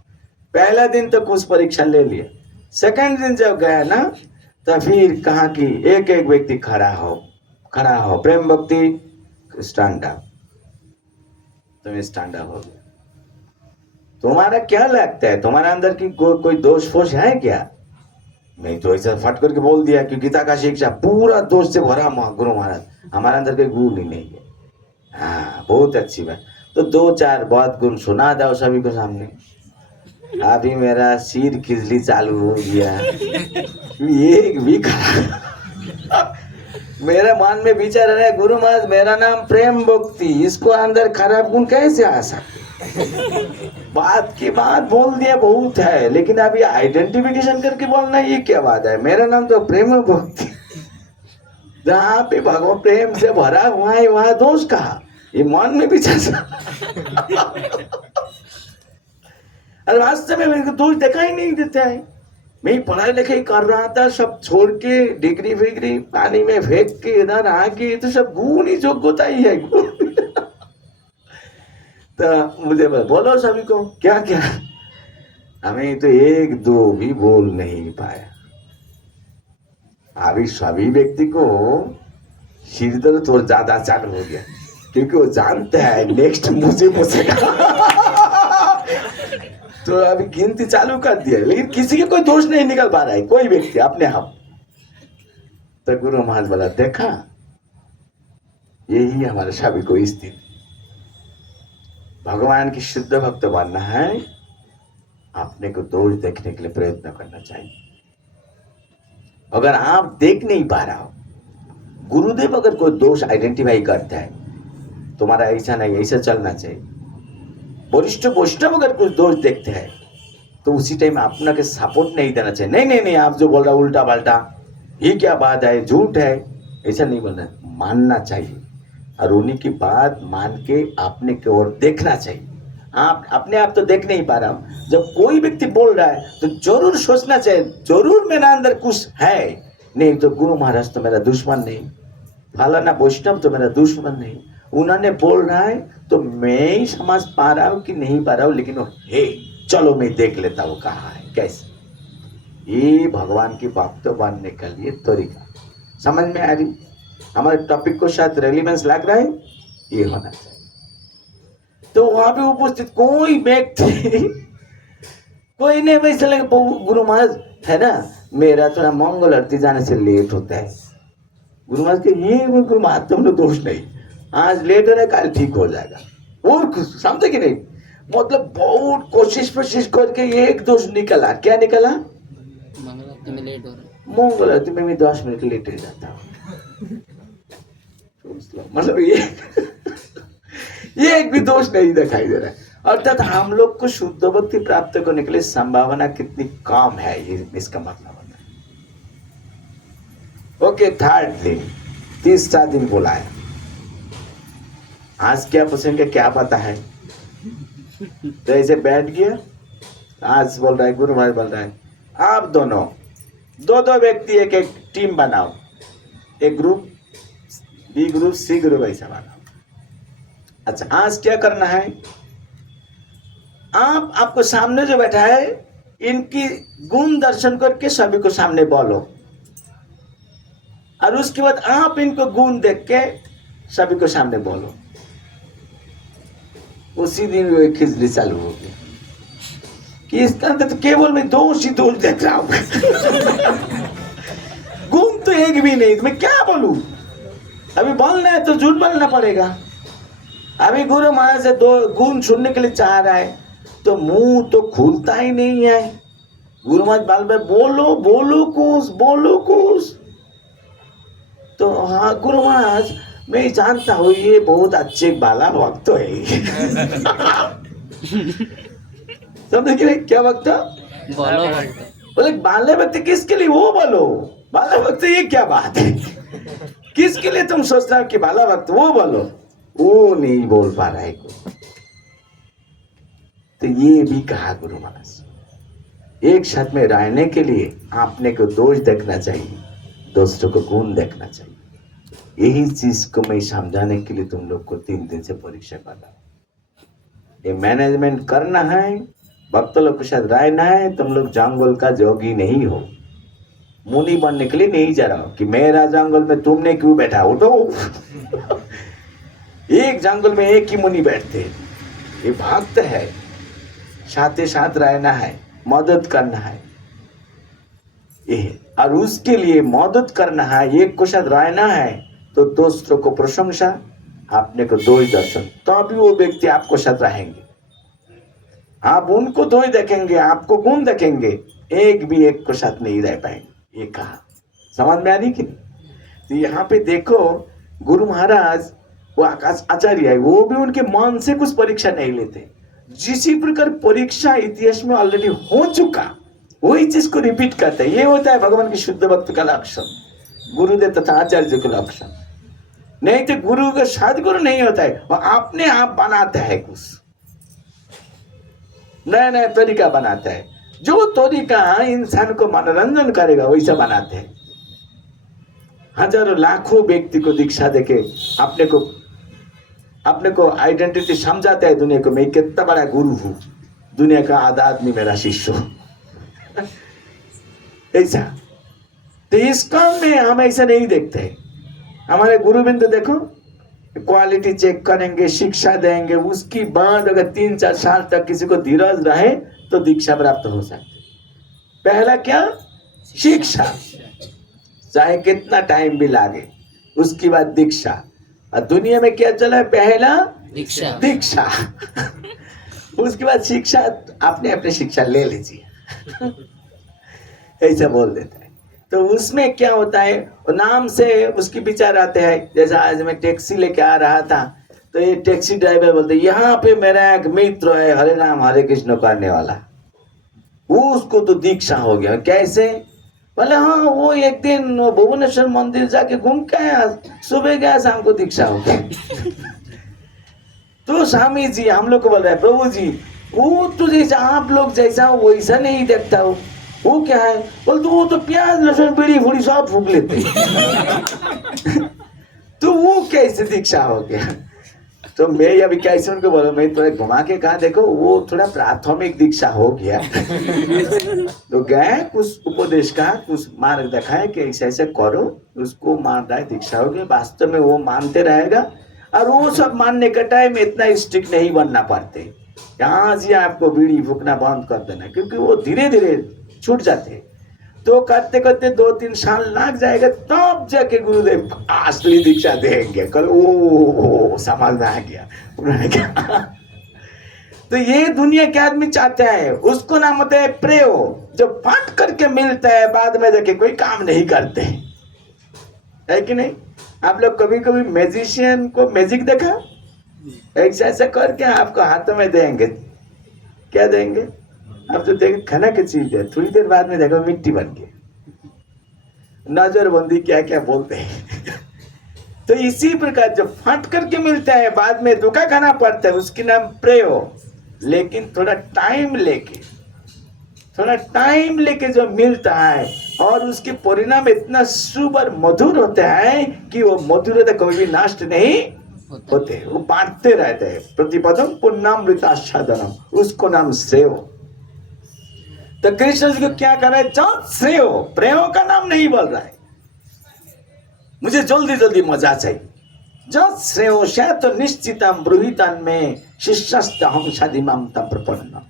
पहला दिन तो कुछ परीक्षा ले लिए, सेकंड दिन जब गया ना, तो फिर कहा कि एक एक व्यक्ति खड़ा हो, प्रेम भक्ति स्टैंड अप. तुम स्टैंड अप हो गया. तुम्हारा क्या लगता है, तुम्हारे अंदर की कोई दोष फोष है क्या? नहीं तो ऐसा फट करके बोल दिया कि गीता का शिक्षा पूरा दोष से भरा गुरु महाराज, हमारे अंदर कोई गुण ही नहीं है. हाँ, बहुत अच्छी बात. तो 2-4 बात गुण सुना दो सभी को सामने. अभी मेरा सिर खिजली चालू हो गया, एक भी खराब. मेरे मन में विचार रहा है, गुरु महाराज मेरा नाम प्रेम भक्ति, इसको अंदर खराब गुण कैसे आ सकते? बात की बात बोल दिया बहुत है, लेकिन अभी आइडेंटिफिकेशन करके बोलना ये क्या बात है? मेरा नाम तो प्रेम भक्ति. जहाँ पे भगवान प्रेम से भरा हुआ है वहां दोष कहा? ये मन में विचार. और वास्तव में मेरे को दोष देखा ही नहीं देता है. मैं पढ़ाई लिखाई कर रहा था, सब छोड़ के डिग्री विग्री पानी में फेंक के इधर आके, तो सब गुण ही योग्यता ही है. तो मुझे बोलो सभी को क्या क्या, हमें तो 1-2 भी बोल नहीं पाया. अभी सभी व्यक्ति को सिर दर्द थोड़ा ज्यादा चालू हो गया, क्योंकि वो जानते हैं नेक्स्ट मुझे पूछेगा. तो अभी गिनती चालू कर दिया, लेकिन किसी के कोई दोष नहीं निकल पा रहा है, कोई व्यक्ति अपने आप. तो गुरु महाराज बोला, देखा यही हमारे सभी को स्थिति. भगवान की शुद्ध भक्त बनना है, अपने को दोष देखने के लिए प्रयत्न करना चाहिए. अगर आप देख नहीं पा रहा हो, गुरुदेव अगर कोई दोष आइडेंटिफाई करता है, तुम्हारा ऐसा नहीं, ऐसा चलना चाहिए. वरिष्ठ वैष्णव अगर कुछ दोष देखते हैं, तो उसी टाइम अपना के सपोर्ट नहीं देना चाहिए. नहीं नहीं नहीं, आप जो बोल रहा उल्टा पाल्टा, ये क्या बात है, झूठ है, ऐसा नहीं बोलना. मानना चाहिए, और उन्हीं की बात मान के अपने की ओर देखना चाहिए. आप अपने आप तो देख नहीं पा रहा हूं, जब कोई व्यक्ति बोल रहा है तो जरूर सोचना चाहिए, जरूर मेरा अंदर कुछ है. नहीं तो गुरु महाराज तो मेरा दुश्मन नहीं, फलाना वैष्णव तो मेरा दुश्मन नहीं, उन्होंने बोल रहा है तो मैं ही समझ पा रहा हूँ कि नहीं पा रहा हूँ, लेकिन हे चलो मैं देख लेता हूँ कहाँ है कैसे. ये भगवान की भक्त बनने के लिए तरीका समझ में आ रही? हमारे टॉपिक को शायद रेलिवेंस लग रहा है, ये होना चाहिए. तो वहां पे उपस्थित कोई व्यक्ति कोई नहीं वैसे लगे, गुरु महाराज है ना, मेरा थोड़ा मंगल आरती जाने से लेट होता है. गुरु महाराज के ये गुरु महाराज तुम लोग दोष नहीं, आज लेट हो रहा है, कल ठीक हो जाएगा. और कुछ समझे कि नहीं? मतलब बहुत कोशिश करके एक दोष निकला. क्या निकला? मंगल आरती में लेट हो रहा है. मंगल आरती में मैं 10 मिनट लेट हो जाता हूँ. मतलब ये एक भी दोष नहीं दिखाई दे रहा है. अर्थात हम लोग को शुद्ध भक्ति प्राप्त करने के लिए संभावना कितनी कम है, ये इसका मतलब होता है। ओके, थर्ड दिन, तीसरा दिन बुलाया। आज क्या पूछेंगे, क्या पता है? तो ऐसे बैठ गया, आज बोल रहा है, गुरु महाराज बोल रहा है, आप दोनों दो दो व्यक्ति एक एक टीम बनाओ, एक group, B group, C group, ऐसा बनाओ। अच्छा, आज क्या करना है? आपको सामने जो बैठा है, इनकी गुण दर्शन करके सभी को सामने बोलो, और उसके बाद आप इनको गुण देख के सभी को सामने बोलो। उसी दिन वो एक खिचड़ी चालू हो गया कि इसका तो केवल मैं दोष ही दोष देख रहा हूं। गुण तो एक भी नहीं, तो मैं क्या बोलूं? अभी बोलना है तो झूठ बोलना पड़ेगा। अभी गुरु महाराज से दो गुण सुनने के लिए चाह रहा है, तो मुंह तो खुलता ही नहीं है। गुरु महाराज बाल बार बोलो बोलो कुछ, बोलो कुछ। तो हाँ गुरु महाराज, मैं जानता हूँ ये बहुत अच्छे बाला भक्त है। समझे कि नहीं, क्या भक्त? बोलो भक्त। बोले बाला भक्त किसके लिए? वो बोलो बाला भक्त, ये क्या बात है? किसके लिए तुम सोच रहे हो कि बाला भक्त? वो बोलो। वो नहीं बोल पा रहा है कोई। तो ये भी कहा गुरु महाराज, एक साथ में रहने के लिए आपने को दोष देखना चाहिए, दूसरों को गुण देखना चाहिए। यही चीज को मैं समझाने के लिए तुम लोग को 3 दिन से परीक्षा कर रहा हूं। ये मैनेजमेंट करना है, भक्त लोग के साथ रहना है। तुम लोग जंगल का जोगी नहीं हो, मुनि बनने के लिए नहीं जा रहा हो कि मेरा जंगल में तुमने क्यों बैठा, उठो। एक जंगल में एक ही मुनि बैठते, ये भक्त है, साथ ही साथ रहना है, मदद करना है ये, और उसके लिए मदद करना है, एक को साथ रहना है, तो दोस्तों को प्रशंसा, आपने को दोष दर्शन, तो अभी वो व्यक्ति आपको साथ रहेंगे। आप उनको दोष देखेंगे, आपको गुण देखेंगे, एक भी एक को साथ नहीं रह पाएंगे। ये कहा, समझ में आ रही कि नहीं? तो यहाँ पे देखो, गुरु महाराज वो आचार्य है, वो भी उनके मन से कुछ परीक्षा नहीं लेते। जिसी प्रकार परीक्षा इतिहास में ऑलरेडी हो चुका, वही चीज को रिपीट करते हैं। ये होता है भगवान की शुद्ध भक्त का लक्षण, गुरुदेव तथा आचार्य का लक्षण। नहीं तो गुरु का सदगुरु नहीं होता है, वो अपने आप बनाता है, कुछ नया नया तरीका बनाता है। जो तरीका इंसान को मनोरंजन करेगा वैसा बनाते हैं। हजारों लाखों व्यक्ति को दीक्षा देके अपने को आइडेंटिटी समझाता है दुनिया को, मैं कितना बड़ा गुरु हूं, दुनिया का आधा आदमी मेरा शिष्य हो। ऐसा तो इस काम में हम ऐसा नहीं देखते। हमारे गुरुबिंद देखो, क्वालिटी चेक करेंगे, शिक्षा देंगे, उसकी बाद अगर 3-4 साल तक किसी को धीरज रहे तो दीक्षा प्राप्त हो सकती। पहला क्या? शिक्षा, चाहे कितना टाइम भी लागे, उसकी बाद दीक्षा। और दुनिया में क्या चला है? पहला दीक्षा। उसके बाद शिक्षा, आपने अपने शिक्षा ले लीजिए। ऐसा बोल देता है। तो उसमें क्या होता है, नाम से उसके विचार आते हैं। जैसा आज मैं टैक्सी लेके आ रहा था, तो ये टैक्सी ड्राइवर बोलते, यहाँ पे मेरा एक मित्र है हरे राम हरे कृष्ण करने वाला, वो उसको तो दीक्षा हो गया। कैसे? बोले हाँ, वो एक दिन भुवनेश्वर मंदिर जाके घूम के आया, सुबह गया, शाम को दीक्षा हो गया। तो स्वामी जी हम लोग को बोल रहे हैं, प्रभु जी वो तो जैसा आप लोग जैसा हो वैसा नहीं देखता हो। वो क्या है? बोल तो वो तो प्याज लहसुन बीड़ी फूड़ी सब फूक लेते। तो वो कैसे दीक्षा हो गया? तो मैं अभी कैसे उनको बोला, मैं थोड़ा घुमा के कहा, देखो वो थोड़ा प्राथमिक दीक्षा हो गया। तो गए, कुछ उपदेश का कुछ मार्ग दिखाए कि ऐसे ऐसे करो, उसको मान रहा है, दीक्षा हो गया। वास्तव में वो मानते रहेगा, और वो सब मानने का टाइम इतना स्ट्रिक्ट नहीं बनना पड़ते। यहाँ से आपको बीड़ी फूकना बंद कर देना, क्योंकि वो धीरे धीरे छूट जाते। तो करते करते 2-3 साल लग जाएगा, तब जाके गुरुदेव असली दीक्षा देंगे। कल ओ समझ में आ गया उन्होंने क्या। तो ये दुनिया के आदमी चाहते हैं, उसको नाम होता है प्रेम, जो फट करके मिलता है, बाद में जाके कोई काम नहीं करते, है कि नहीं? आप लोग कभी कभी मैजिशियन को मैजिक देखा? ऐसा ऐसा करके आपको हाथों में देंगे, क्या देंगे? आप तो देखें खाना की चीज है, थोड़ी देर बाद में देखो मिट्टी बन के नजरबंदी क्या क्या बोलते हैं। तो इसी प्रकार जो फट करके मिलता है बाद में धोखा खाना पड़ता है, उसकी नाम प्रयोग। लेकिन थोड़ा टाइम लेके जो मिलता है और उसके परिणाम इतना शुभ और मधुर होता है कि वो मधुरता कभी भी नष्ट नहीं होते, वो बांटते रहते हैं। प्रतिपदम पुण्यमृतास्वादनम, उसको नाम श्रेय। तो कृष्ण जी को क्या कर रहा है? जब श्रेय, प्रेम का नाम नहीं बोल रहा है, मुझे जल्दी जल्दी मजा चाहिए। जब श्रेय तो निश्चितम ब्रूहितन में शिष्यस्त हम शादिमाम तम प्रपन्न।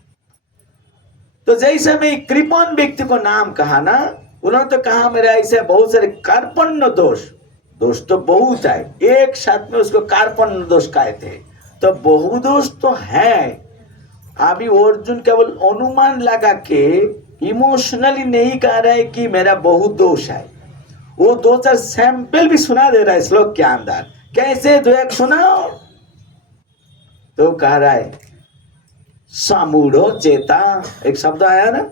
तो जैसे मैं कृपण व्यक्ति को नाम कहा ना, उन्होंने तो कहा मेरे ऐसे बहुत सारे कार्पण्य दोष तो बहुत है, एक साथ में उसको कार्पण्य दोष कहते हैं। तो बहुदोष तो है। अभी अर्जुन केवल अनुमान लगा के इमोशनली नहीं कह रहा है कि मेरा बहुत दोष है, वो दो चार सैंपल भी सुना दे रहा है श्लोक के अंदर। कैसे? दो एक सुनाओ। तो कह रहा है समूढ़ो चेता, एक शब्द आया ना,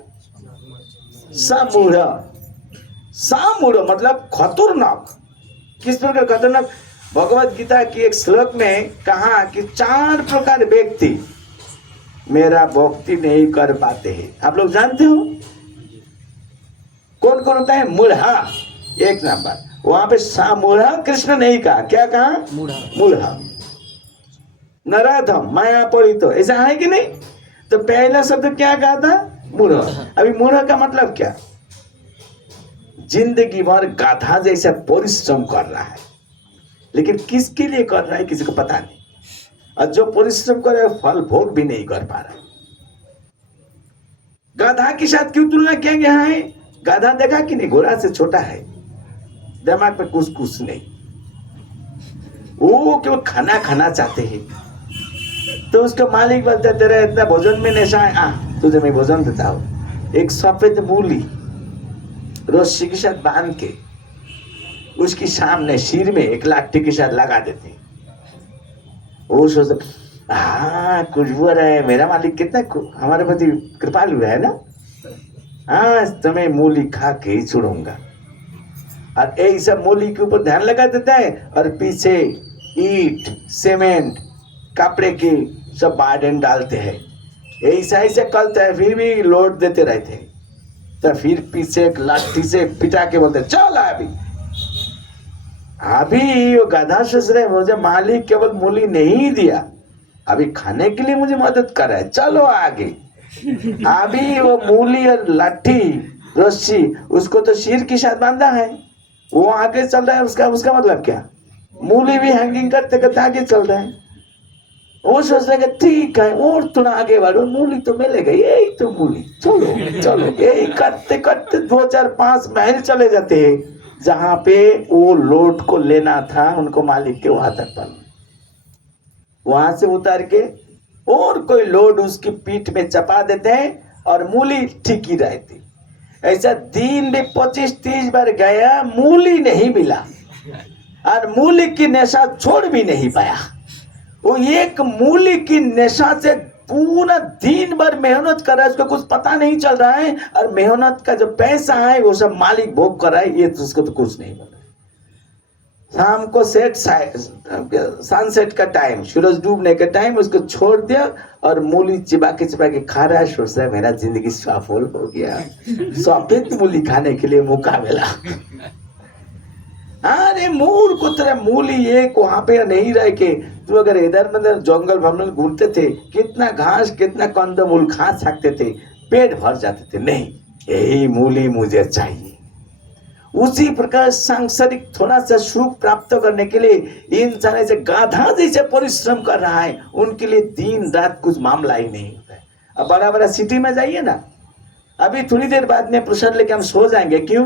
समूढ़ मतलब खतरनाक। किस प्रकार खतरनाक? भगवत गीता की एक श्लोक में कहा कि 4 प्रकार व्यक्ति मेरा भक्ति नहीं कर पाते हैं। आप लोग जानते हो कौन कौन होता है? मूढ़ा एक नंबर। वहां पे सामूढ़ा कृष्ण नहीं कहा, क्या कहा? मूढ़ा। नराधम, माया पड़ी, तो ऐसा है कि नहीं? तो पहला शब्द क्या कहा था? मूढ़। अभी मूढ़ का मतलब क्या? जिंदगी भर गाधा जैसा परिश्रम कर रहा है, लेकिन किसके लिए कर रहा है किसी को पता नहीं, और जो परिश्रम कर रहा है फल भोग भी नहीं कर पा रहा है। गाधा के साथ क्यों तुलना किया गया है? गाधा देखा कि नहीं, घोड़ा से छोटा है, दिमाग में कुछ नहीं, वो केवल खाना चाहते हैं। तो उसका मालिक बोलता है तेरा इतना भोजन में नशा है, आ तुझे मैं भोजन देता हूं। एक सफेद मूली रस्सी के साथ बांध के उसकी सामने सिर में एक लाठी के साथ लगा देते। वो सोचता हाँ खुशबू आ रहा है, मेरा मालिक कितना हमारे प्रति कृपालु है ना, आज तो मैं मूली खा के ही छोड़ूंगा। और यही सब मूली के ऊपर ध्यान लगा देता है, और पीछे ईट सीमेंट कपड़े की सब बार्डन डालते हैं, ऐसा ऐसा करते हैं, फिर भी लोड देते रहते हैं। तो फिर पीछे एक लाठी से पिटा के बोलते चल अभी वो गधा सोच रहे मुझे मालिक केवल मूली नहीं दिया, अभी खाने के लिए मुझे मदद कर रहा है, चलो आगे। अभी वो मूली और लाठी रस्सी उसको तो सिर के साथ बांधा है, वो आगे चल रहा है, उसका मतलब क्या? मूली भी हैंगिंग करते करते आगे चल रहा है। वो सोच रहे ठीक है और थोड़ा आगे बढ़ो, मूली तो मिलेगा, यही तो मूली, चलो चलो। यही करते करते 2 4 5 माइल चले जाते हैं, जहां पे वो लोड को लेना था उनको मालिक के वहां तक पर, वहां से उतार के और कोई लोड उसकी पीठ में चपा देते हैं और मूली ठीक ही रहती। ऐसा दिन में 25-30 बार गया, मूली नहीं मिला, और मूली की नशा छोड़ भी नहीं पाया। वो एक मूली की नशा से पूरा दिन भर मेहनत कर रहा है, उसको कुछ पता नहीं चल रहा है, और मेहनत का जो पैसा है वो सब मालिक भोग कर रहा है, ये तो उसको तो कुछ नहीं मिल रहा है। शाम को सनसेट का टाइम, सूरज डूबने का टाइम, उसको छोड़ दिया और मूली चिपा के खा रहा है, सोच रहा है मेरा जिंदगी सफल हो गया, सफेद मूली खाने के लिए मौका मिला। अरे मूल को तेरा मूली एक वहां पे नहीं रह के तू अगर इधर उधर जंगल भमल घूमते थे, कितना घास कितना कंदमूल खा सकते थे, पेट भर जाते थे, नहीं यही मूली मुझे चाहिए। उसी प्रकार सांसारिक थोड़ा सा सुख प्राप्त करने के लिए इंसान ऐसे गाधा जैसे परिश्रम कर रहा है, उनके लिए दिन रात कुछ मामला ही नहीं होता है। अब बड़ा बड़ा सिटी में जाइए ना, अभी थोड़ी देर बाद में प्रसाद लेके हम सो जाएंगे, क्यों?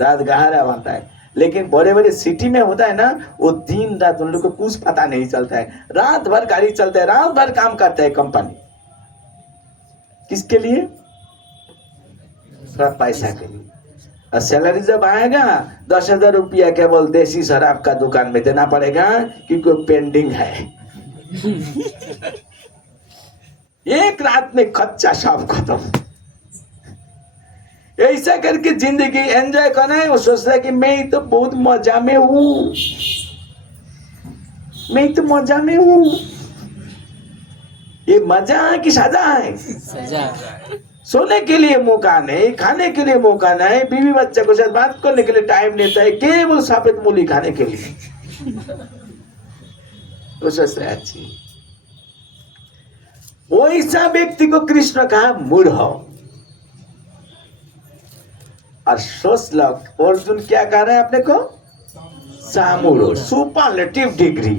रात गहरा बनता है। लेकिन बड़े बड़े सिटी में होता है ना, वो दिन रात उन लोग को कुछ पता नहीं चलता है, रात भर गाड़ी चलता है, रात भर काम करता है कंपनी, किसके लिए? थोड़ा पैसा के लिए। और सैलरी जब आएगा 10,000 रुपया केवल देसी शराब का दुकान में देना पड़ेगा, क्योंकि पेंडिंग है, एक रात में खच्चा सब खत्म। ऐसा करके जिंदगी एंजॉय करना है। वो सोचता है कि मैं तो बहुत मजा में हूं, मैं तो मजा में हूं। ये मजा है कि सजा है? सजा। सोने के लिए मौका नहीं, खाने के लिए मौका नहीं, बीवी बच्चा के साथ बात करने के लिए टाइम लेता है, केवल सफेद मूली खाने के लिए। तो सोचता है अच्छी। वैसा व्यक्ति को कृष्ण कहा मूढ़ हो। और सोच लो अर्जुन क्या कह रहे हैं अपने को? सामूढ़, सुपरलेटिव डिग्री।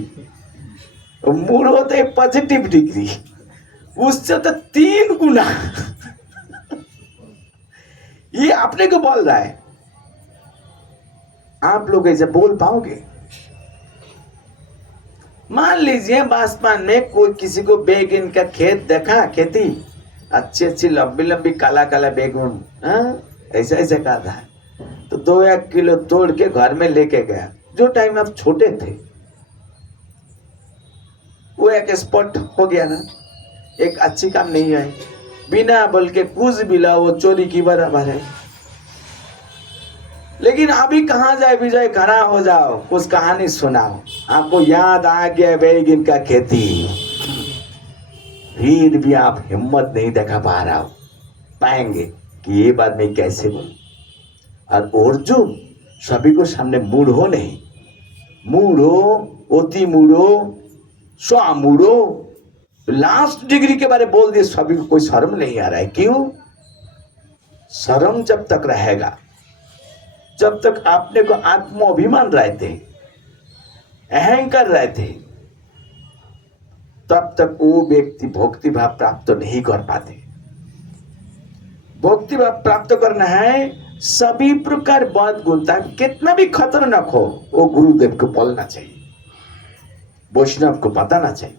मूढ़ होते है पॉजिटिव डिग्री, उससे तो 3 गुना। ये अपने को बोल रहा है। आप लोग ऐसे बोल पाओगे? मान लीजिए बासमान में कोई किसी को बैगन का खेत देखा, खेती अच्छी अच्छी लंबी लंबी काला काला बैगन, ऐसा ऐसा कर रहा है, तो 2-1 किलो तोड़ के घर में लेके गया। जो टाइम आप छोटे थे वो एक स्पॉट हो गया ना, एक अच्छी काम नहीं है, बिना बोल के कुछ भी ला वो चोरी की बराबर है। लेकिन अभी कहाँ जाए विजय, खड़ा हो जाओ, कुछ कहानी सुनाओ, आपको याद आ गया बैगन का खेती, फिर भी आप हिम्मत नहीं दिखा पा रहा हो पाएंगे कि ये बात मैं कैसे बोलूं। और अर्जुन सभी को सामने मूढ़ो नहीं, मूढ़ो, अति मूढ़ो, स्वामूढ़ो, लास्ट डिग्री के बारे बोल दिए। सभी को कोई शर्म नहीं आ रहा है। क्यों? शर्म जब तक रहेगा, जब तक आपने को आत्माभिमान रहते, अहंकार रहते, तब तक वो व्यक्ति भक्ति भाव प्राप्त नहीं कर पाते। भक्ति भाव प्राप्त करना है, सभी प्रकार बात गुणता कितना भी खतरनाक हो वो गुरुदेव को बोलना चाहिए, वैष्णव को बताना चाहिए।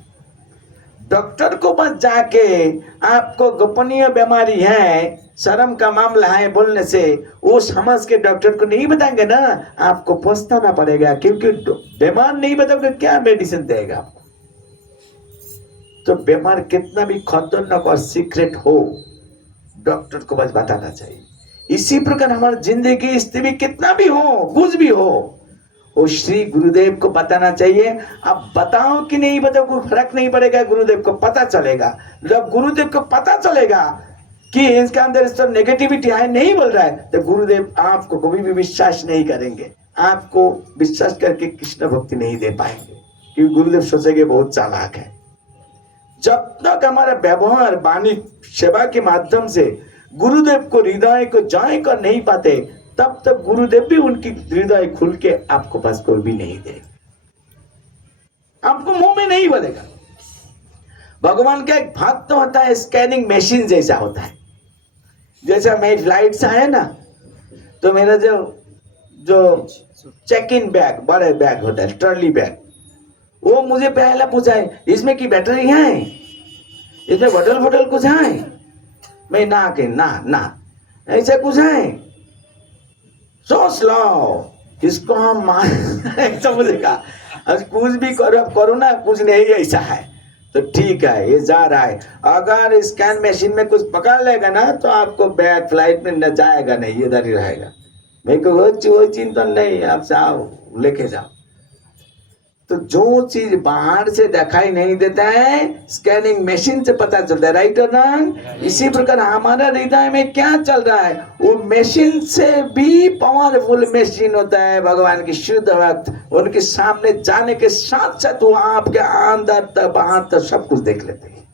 डॉक्टर को बस जाके आपको गोपनीय बीमारी है, शर्म का मामला है बोलने से, वो समझ के डॉक्टर को नहीं बताएंगे ना, आपको पछताना पड़ेगा। क्योंकि बीमार नहीं बताओगे क्या मेडिसिन देगा आपको। तो बीमार कितना भी खतरनाक और सीक्रेट हो, डॉक्टर को बस बताना चाहिए। इसी प्रकार हमारी जिंदगी स्थिति कितना भी हो, कुछ भी हो, वो श्री गुरुदेव को बताना चाहिए। अब बताओ कि नहीं बताओ कोई फर्क नहीं पड़ेगा, गुरुदेव को पता चलेगा। जब गुरुदेव को पता चलेगा कि इसके अंदर इस तरह नेगेटिविटी है, नहीं बोल रहा है, तो गुरुदेव आपको कभी भी विश्वास नहीं करेंगे, आपको विश्वास करके कृष्ण भक्ति नहीं दे पाएंगे, क्योंकि गुरुदेव सोचेंगे बहुत चालाक है। जब तक हमारा व्यवहार वाणी सेवा के माध्यम से गुरुदेव को हृदय को जाए कर नहीं पाते, तब तक गुरुदेव भी उनकी हृदय खुल के आपको पास कोई भी नहीं दे, आपको मुंह में नहीं बोलेगा। भगवान का एक भक्त होता है, स्कैनिंग मशीन जैसा होता है। जैसा मैं फ्लाइट से आया ना, तो मेरा जो चेक इन बैग, बड़े बैग होता है, ट्रॉली बैग, वो मुझे पहला पूछा है इसमें की बैटरी है, इसमें बोतल कुछ है? मैं ना के ना ऐसा कुछ है, सोच लो इसको हम मान। मुझे कहा कुछ भी करो ना, कुछ नहीं ऐसा है तो ठीक है, ये जा रहा है। अगर स्कैन मशीन में कुछ पकड़ लेगा ना, तो आपको बैग फ्लाइट में न जाएगा नहीं, इधर ही रहेगा। मेरे को वो चिंता नहीं, आप जाओ लेके जाओ। तो जो चीज बाहर से दिखाई नहीं देता है, स्कैनिंग मशीन से पता चलता है, राइट और रॉन्ग। इसी प्रकार हमारा हृदय में क्या चल रहा है, वो मशीन से भी पावरफुल मशीन होता है भगवान की शुद्ध भक्त। उनके सामने जाने के साथ साथ वो आपके अंदर तक बाहर तक सब कुछ देख लेते हैं,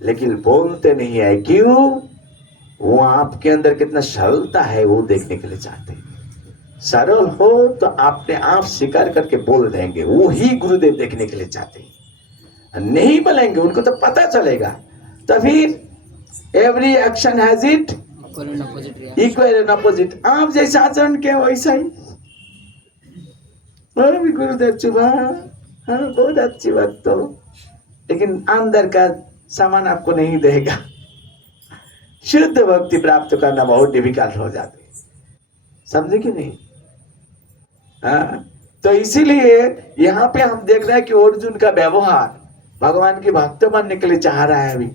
लेकिन बोलते नहीं है। क्यों? वो आपके अंदर कितना सरलता है वो देखने के लिए चाहते हैं। सरल हो तो आपने आप स्वीकार करके बोल देंगे, वो ही गुरुदेव देखने के लिए चाहते हैं। नहीं बोलेंगे, उनको तो पता चलेगा। तो फिर every action has it equal and opposite. आप जैसा आचरण किया वैसा ही। भी गुरुदेव चुभा, बहुत अच्छी बात, तो लेकिन अंदर का सामान आपको नहीं देगा। शुद्ध भक्ति प्राप्त करना बहुत डिफिकल्ट हो जाती है, समझे कि नहीं? हाँ, तो इसीलिए यहाँ पे हम देख रहे हैं कि अर्जुन का व्यवहार भगवान के भक्त बनने के लिए चाह रहा है। अभी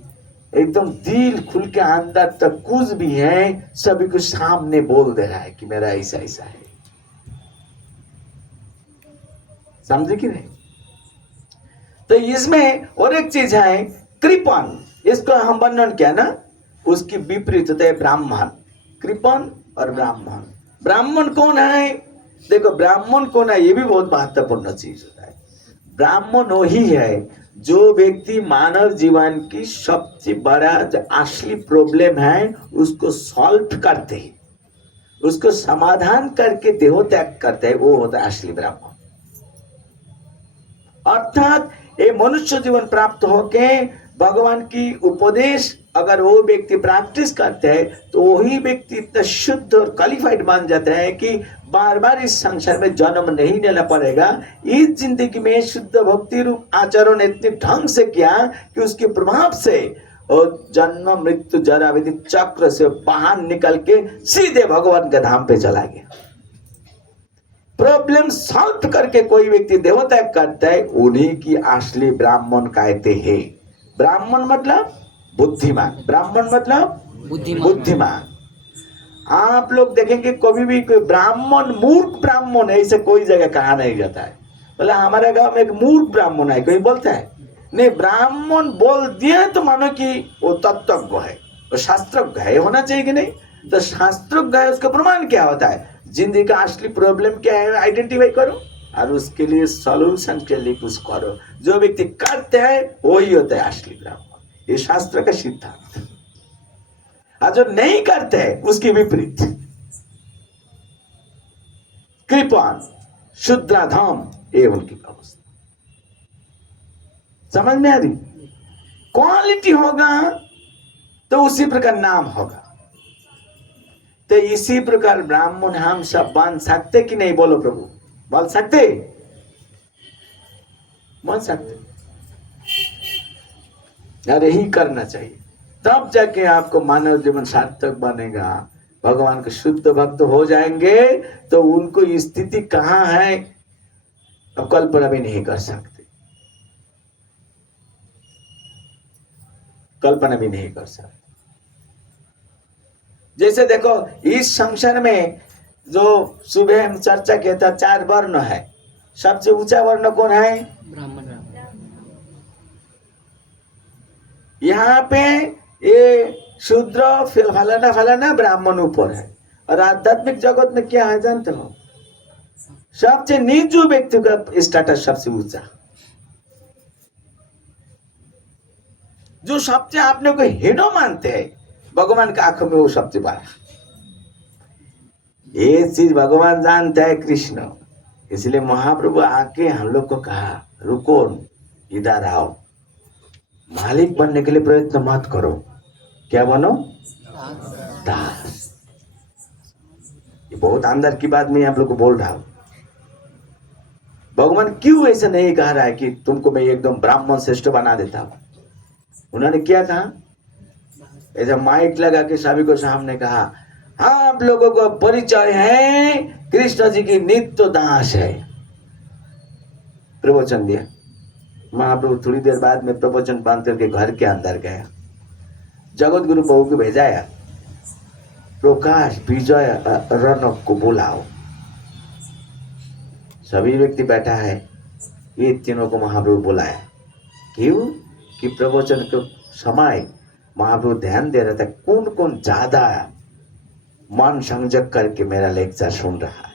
एकदम दिल खुल के अंदर तक कुछ भी है सभी को सामने बोल दे रहा है कि मेरा ऐसा ऐसा है। समझे कि नहीं? तो इसमें और एक चीज है कृपण, इसको हम वर्णन किया ना, उसकी विपरीत होता है ब्राह्मण। कृपण और ब्राह्मण। ब्राह्मण कौन है? देखो ब्राह्मण कौन है ये भी बहुत महत्वपूर्ण चीज होता है। ब्राह्मण वही है जो व्यक्ति मानव जीवन की सबसे बड़ा जो असली प्रॉब्लम है उसको सॉल्व करते हैं, उसको समाधान करके देह त्याग करते हैं, वो होता है असली ब्राह्मण। अर्थात ये मनुष्य जीवन प्राप्त होके भगवान की उपदेश अगर वो व्यक्ति प्रैक्टिस करते हैं तो वही व्यक्ति इतना शुद्ध और क्वालिफाइड मान जाता है कि बार बार इस संसार में जन्म नहीं लेना पड़ेगा। इस जिंदगी में शुद्ध भक्ति रूप आचरण इतने ढंग से किया कि उसके प्रभाव से और जन्म मृत्यु जरा विधि चक्र से बाहर निकल के सीधे भगवान के धाम पे चला गया। प्रॉब्लम सॉल्व करके कोई व्यक्ति देवत्याग करता है उन्हीं की असली ब्राह्मण कहते हैं। ब्राह्मण मतलब बुद्धिमान, ब्राह्मण मतलब बुद्धिमान। आप लोग देखेंगे कभी भी कोई ब्राह्मण मूर्ख ब्राह्मण ऐसे कोई जगह कहा नहीं जाता है। बोला हमारे गांव में एक मूर्ख ब्राह्मण है, कोई बोलता है नहीं। ब्राह्मण बोल दिया तो मानो कि वो तत्वज्ञ है, वो शास्त्रज्ञ है, होना चाहिए कि नहीं? तो शास्त्रज्ञ है, उसका प्रमाण क्या होता है? जिंदगी का असली प्रॉब्लम क्या है आइडेंटिफाई करो और उसके लिए सॉल्यूशन के लिए कुछ करो। जो व्यक्ति करते हैं वही होता है असली ब्राह्मण, ये शास्त्र का सिद्धांत। और जो नहीं करते हैं उसके विपरीत कृपण शुद्राधम ये उनकी अवस्था। समझ में आ रही? क्वालिटी होगा तो उसी प्रकार नाम होगा। तो इसी प्रकार ब्राह्मण हम सब बन सकते कि नहीं? बोलो प्रभु, बोल सकते? बोल सकते। अरे ही करना चाहिए, तब जाके आपको मानव जीवन सार्थक बनेगा। भगवान के शुद्ध भक्त हो जाएंगे तो उनको स्थिति कहां है अब कल्पना भी नहीं कर सकते, कल्पना भी नहीं कर सकते। जैसे देखो इस संसार में जो सुबह हम चर्चा किया था 4 वर्ण है, सबसे ऊंचा वर्ण कौन है? ब्राह्मण। यहाँ पे ये शूद्र फलाना फलाना ब्राह्मण ऊपर है। और आध्यात्मिक जगत में क्या है जानते हो? सबसे नीचू व्यक्ति का स्टेटस सबसे ऊंचा, जो सबसे आपने को हीरो मानते हैं भगवान के आंखों में वो सबसे बड़ा। ये चीज भगवान जानते हैं कृष्ण, इसलिए महाप्रभु आके हम लोग को कहा रुको इधर आओ, मालिक बनने के लिए प्रयत्न मत करो, क्या बनो? दास। ये बहुत अंदर की बात मैं आप लोग को बोल रहा हूं। भगवान क्यों ऐसा नहीं कह रहा है कि तुमको मैं एकदम ब्राह्मण श्रेष्ठ बना देता हूं? उन्होंने क्या कहा? ऐसा माइक लगा के सभी को सामने कहा हाँ आप लोगों को परिचय है कृष्ण जी की नित्य दास है। प्रवचन दिया। महाप्रभु थोड़ी देर बाद में प्रवचन बंद करके घर के अंदर गया। जगत गुरु बहू को भेजाया, प्रकाश विजय रौनक को बुलाओ। सभी व्यक्ति बैठा है, ये तीनों को महाप्रभु बुलाया। क्यों? कि प्रवचन के समय महाप्रभु ध्यान दे रहा था कौन कौन ज्यादा मन संजग करके मेरा लेक्चर सुन रहा है,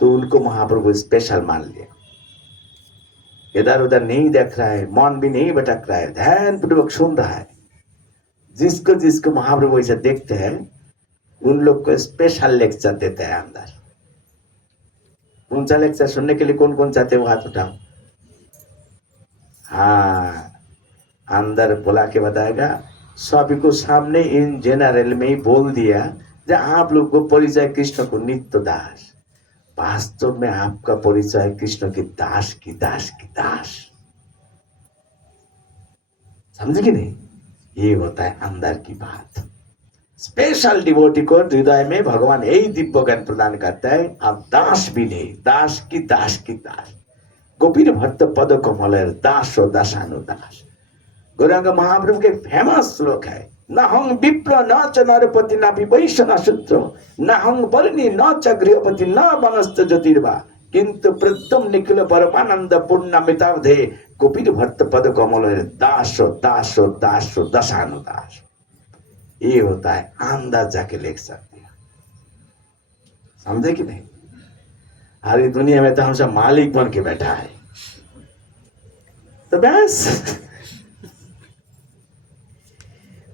तो उनको महाप्रभु स्पेशल मान लिया। इधर उधर नहीं देख रहा है, मन भी नहीं भटक रहा है, ध्यान पूर्वक सुन रहा है। जिसको जिसको महाप्रभु ऐसा देखते हैं उन लोग को स्पेशल लेक्चर देते हैं अंदर। कौन सा लेक्चर सुनने के लिए कौन कौन चाहते हो हाथ उठाओ। हाँ, अंदर बुला के बताएगा। सभी को सामने इन जनरल में ही बोल दिया जब आप लोग को परिचय कृष्ण को नित्य दास, वास्तव में आपका परिचय कृष्ण की दास की दास की दास। समझे कि नहीं? ये होता है अंदर की बात। स्पेशल डिवोटी को हृदय में भगवान यही दिव्य ज्ञान प्रदान करता है। आप दास भी नहीं, दास की दास गोपीर भट्ट पद कमलेर दास और दासानुदास। गौरांग महाप्रभु के फेमस श्लोक है, न हंग विप्र न च नरपति न विवैश्य न शूद्र न हंग वर्णी न च गृहपति न वनस्थ ज्योतिर्वा किंतु प्रत्यम निखिल परमानंद पूर्ण मितावधे गोपीर भट्ट पद कमलेर दास दशानुदास। ये होता है अंदाज जाके लिख सकते हैं, समझे कि नहीं? हमारी दुनिया में तो हम सब मालिक बन के बैठा है, तो बस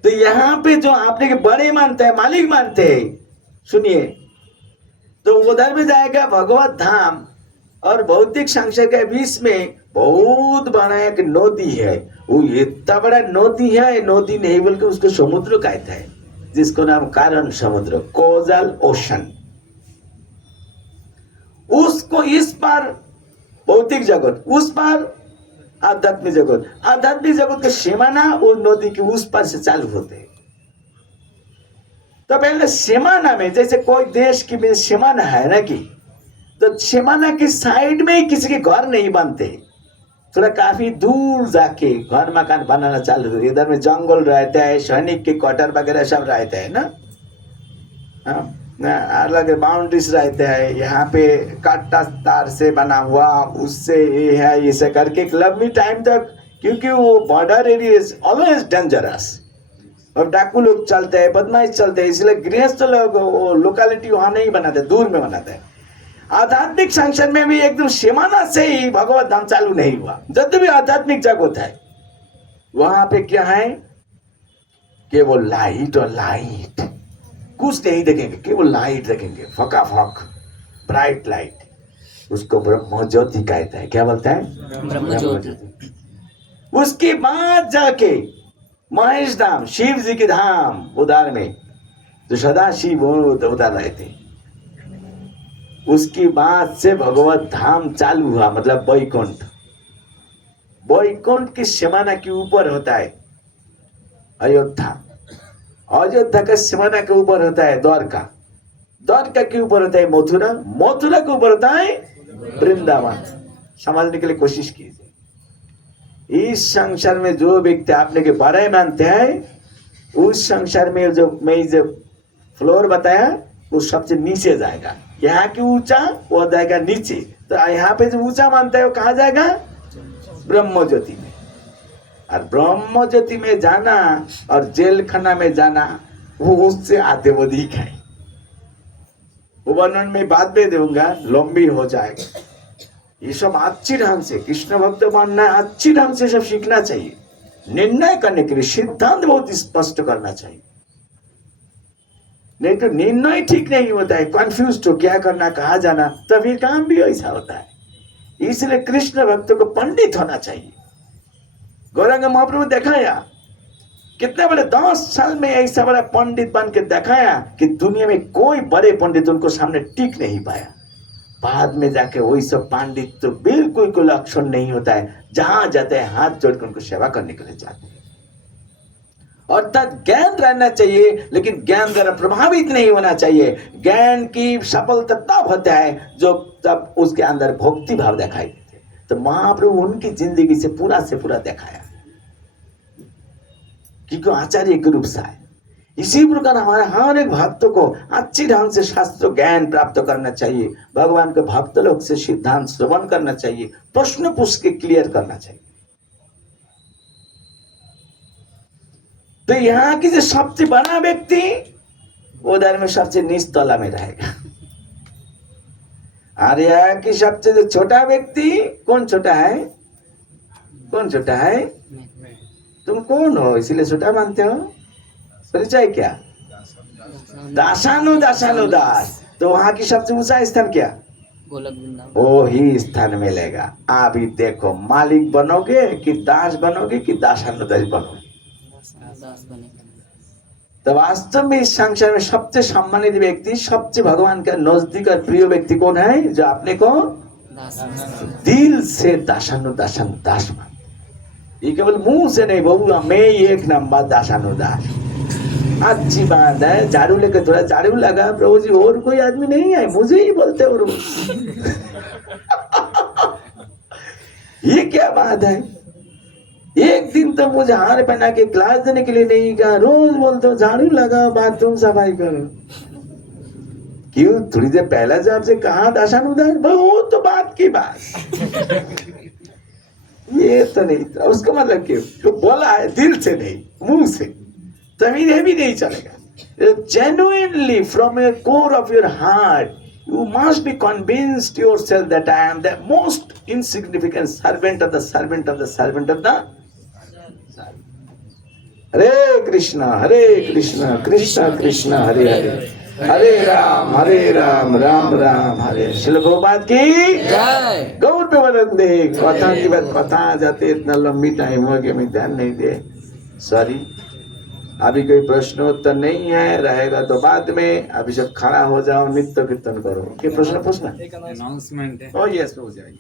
तो यहां पे जो आपने के बड़े मानते हैं, मालिक मानते हैं, सुनिए, तो उधर में जाएगा भगवत धाम और भौतिक संसार के बीच में बहुत बड़ा एक नदी है। वो इतना बड़ा नदी है, नदी नहीं बोल के उसको समुद्र कहता है, जिसको नाम कारण समुद्र, कोजल ओशन। उसको इस पार भौतिक जगत, उस पार आध्यात्मिक जगत, आध्यात्मिक जगत के सीमाना वो नदी के उस पार से चालू होते हैं। तो पहले सीमाना में, जैसे कोई देश की भी सीमाना है ना, कि तो सीमाना की साइड में ही किसी के घर नहीं बनते, थोड़ा काफी दूर जाके घर मकान बनाना चालू होते। इधर में जंगल रहता है, सैनिक के क्वार्टर वगैरह सब रहते हैं ना, अलग बाउंड्रीज रहते हैं। यहाँ पे काटा तार से बना हुआ, उससे ये है, इसे करके एक लंबी टाइम तक, क्योंकि वो border area is always dangerous और डाकू लोग चलते हैं, बदमाश चलते हैं, इसलिए गृहस्थ लोग लोकेलिटी वहां नहीं बनाते, दूर में बनाते हैं। आध्यात्मिक संगठन में भी एकदम सीमाना से ही भगवत धाम चालू नहीं हुआ। जब भी आध्यात्मिक जगत है वहां पे क्या है, केवल लाइट और लाइट, कुछ नहीं देखेंगे, केवल लाइट देखेंगे, फकाफक ब्राइट लाइट। उसको ब्रह्म ज्योति कहता है। क्या बोलता है? ब्रह्म ज्योति। उसके बाद जाके महेश धाम, शिव जी के धाम उधर में, जो सदा शिव उधर रहते, उसके बाद से भगवत धाम चालू हुआ, मतलब वैकुंठ। वैकुंठ की सीमाना के ऊपर होता है अयोध्या, अयोध्या का सीमाना के ऊपर होता है द्वारका, द्वारका के ऊपर होता है मथुरा, मथुरा के ऊपर होता है वृंदावन। समझने के लिए कोशिश कीजिए। इस संसार में जो व्यक्ति आपने के बड़े मानते हैं, उस संसार में जो मैं जो फ्लोर बताया वो सबसे नीचे जाएगा। यहाँ की ऊंचा वो जाएगा नीचे, तो यहाँ पे जो ऊंचा मानता है वो कहाँ जाएगा? ब्रह्म ज्योति में। और ब्रह्म ज्योति में जाना और जेल खाना में जाना, वो उससे आते वो दिख है। वो वर्णन में बाद में दूंगा, लंबी हो जाएगा। ये सब अच्छी ढंग से कृष्ण भक्त बनना, अच्छी ढंग से सब सीखना चाहिए। निर्णय करने के लिए सिद्धांत बहुत स्पष्ट करना चाहिए, नहीं तो निर्णय ठीक नहीं होता है, कंफ्यूज हो क्या करना, कहाँ जाना, तभी काम भी ऐसा होता है। इसलिए कृष्ण भक्त को पंडित होना चाहिए। गौरांग महाप्रभु दिखाया कितने बड़े 10 साल में ऐसा बड़ा पंडित बन के दिखाया कि दुनिया में कोई बड़े पंडित उनको सामने टिक नहीं पाया। बाद में जाके वही सब पंडित तो बिल्कुल कोई लक्षण नहीं होता है, जहां जाते हैं हाथ जोड़कर उनको सेवा करने के लिए जाते हैं। अर्थात ज्ञान रहना चाहिए, लेकिन ज्ञान द्वारा प्रभावित नहीं होना चाहिए। ज्ञान की सफलता तब होता है जो तब उसके अंदर भक्ति भाव दिखाई देते। तो महाप्रभु उनकी जिंदगी से पूरा दिखाया, क्योंकि आचार्य के रूप से आए। इसी प्रकार हमारे हर एक भक्त को अच्छी ढंग से शास्त्र ज्ञान प्राप्त करना चाहिए, भगवान के भक्त लोग से सिद्धांत श्रवण करना चाहिए, प्रश्न पूछ के क्लियर करना चाहिए। तो यहाँ की जो सबसे बड़ा व्यक्ति उधर में सबसे नीच तला में रहेगा, और यहाँ की सबसे जो छोटा व्यक्ति, कौन छोटा है? कौन छोटा है? तुम कौन हो इसलिए छोटा मानते हो? परिचय क्या? दासानुदास। तो वहां की सबसे ऊंचा स्थान क्या? गोलक वृंदावन। वो ही स्थान मिलेगा। आप ही देखो, मालिक बनोगे कि दास बनोगे कि दासानुदास बनोगे? दास बनेगा। तो वास्तव में इस संसार में सबसे सम्मानित व्यक्ति, सबसे भगवान का नजदीक और प्रिय व्यक्ति कौन है? जो आपने को दिल से दास मान, ये केवल मुंह से नहीं, बहुआ मैं एक नंबर दासानुदास। अच्छी बात है, झाड़ू लेकर थोड़ा झाड़ू लगा प्रभु जी, और कोई आदमी नहीं है, मुझे ही बोलते हो रोज। ये क्या बात है? एक दिन तो मुझे हार पहना के क्लास देने के लिए नहीं कहा, रोज बोलते हो झाड़ू लगा, बाथरूम सफाई करो। क्यों? थोड़ी देर पहला जब आपसे कहा दाशानुदास, वो तो बात की बात। ये तो नहीं था, उसका मतलब क्यों? तो बोला है दिल से नहीं, मुंह से, तभी ये भी नहीं चलेगा। Genuinely from your core of your heart, you must be convinced yourself that I am the most insignificant servant of the servant of the servant of the servant. Hare Krishna, Krishna Krishna, Hare Hare, Hare Ram, Ram Ram, Hare। Srila Prabhupada की जय। गौर पे वंदे। कथा की बात कथा आ जाते, इतना लंबी टाइम हो गया, मैं ध्यान नहीं दे, सॉरी। अभी कोई प्रश्न उत्तर नहीं है, रहेगा तो बाद में। अभी सब खड़ा हो जाओ, नित्य कीर्तन करो। क्या प्रश्न पूछना? एक अनाउंसमेंट है। ओ यस, हो जाएगी।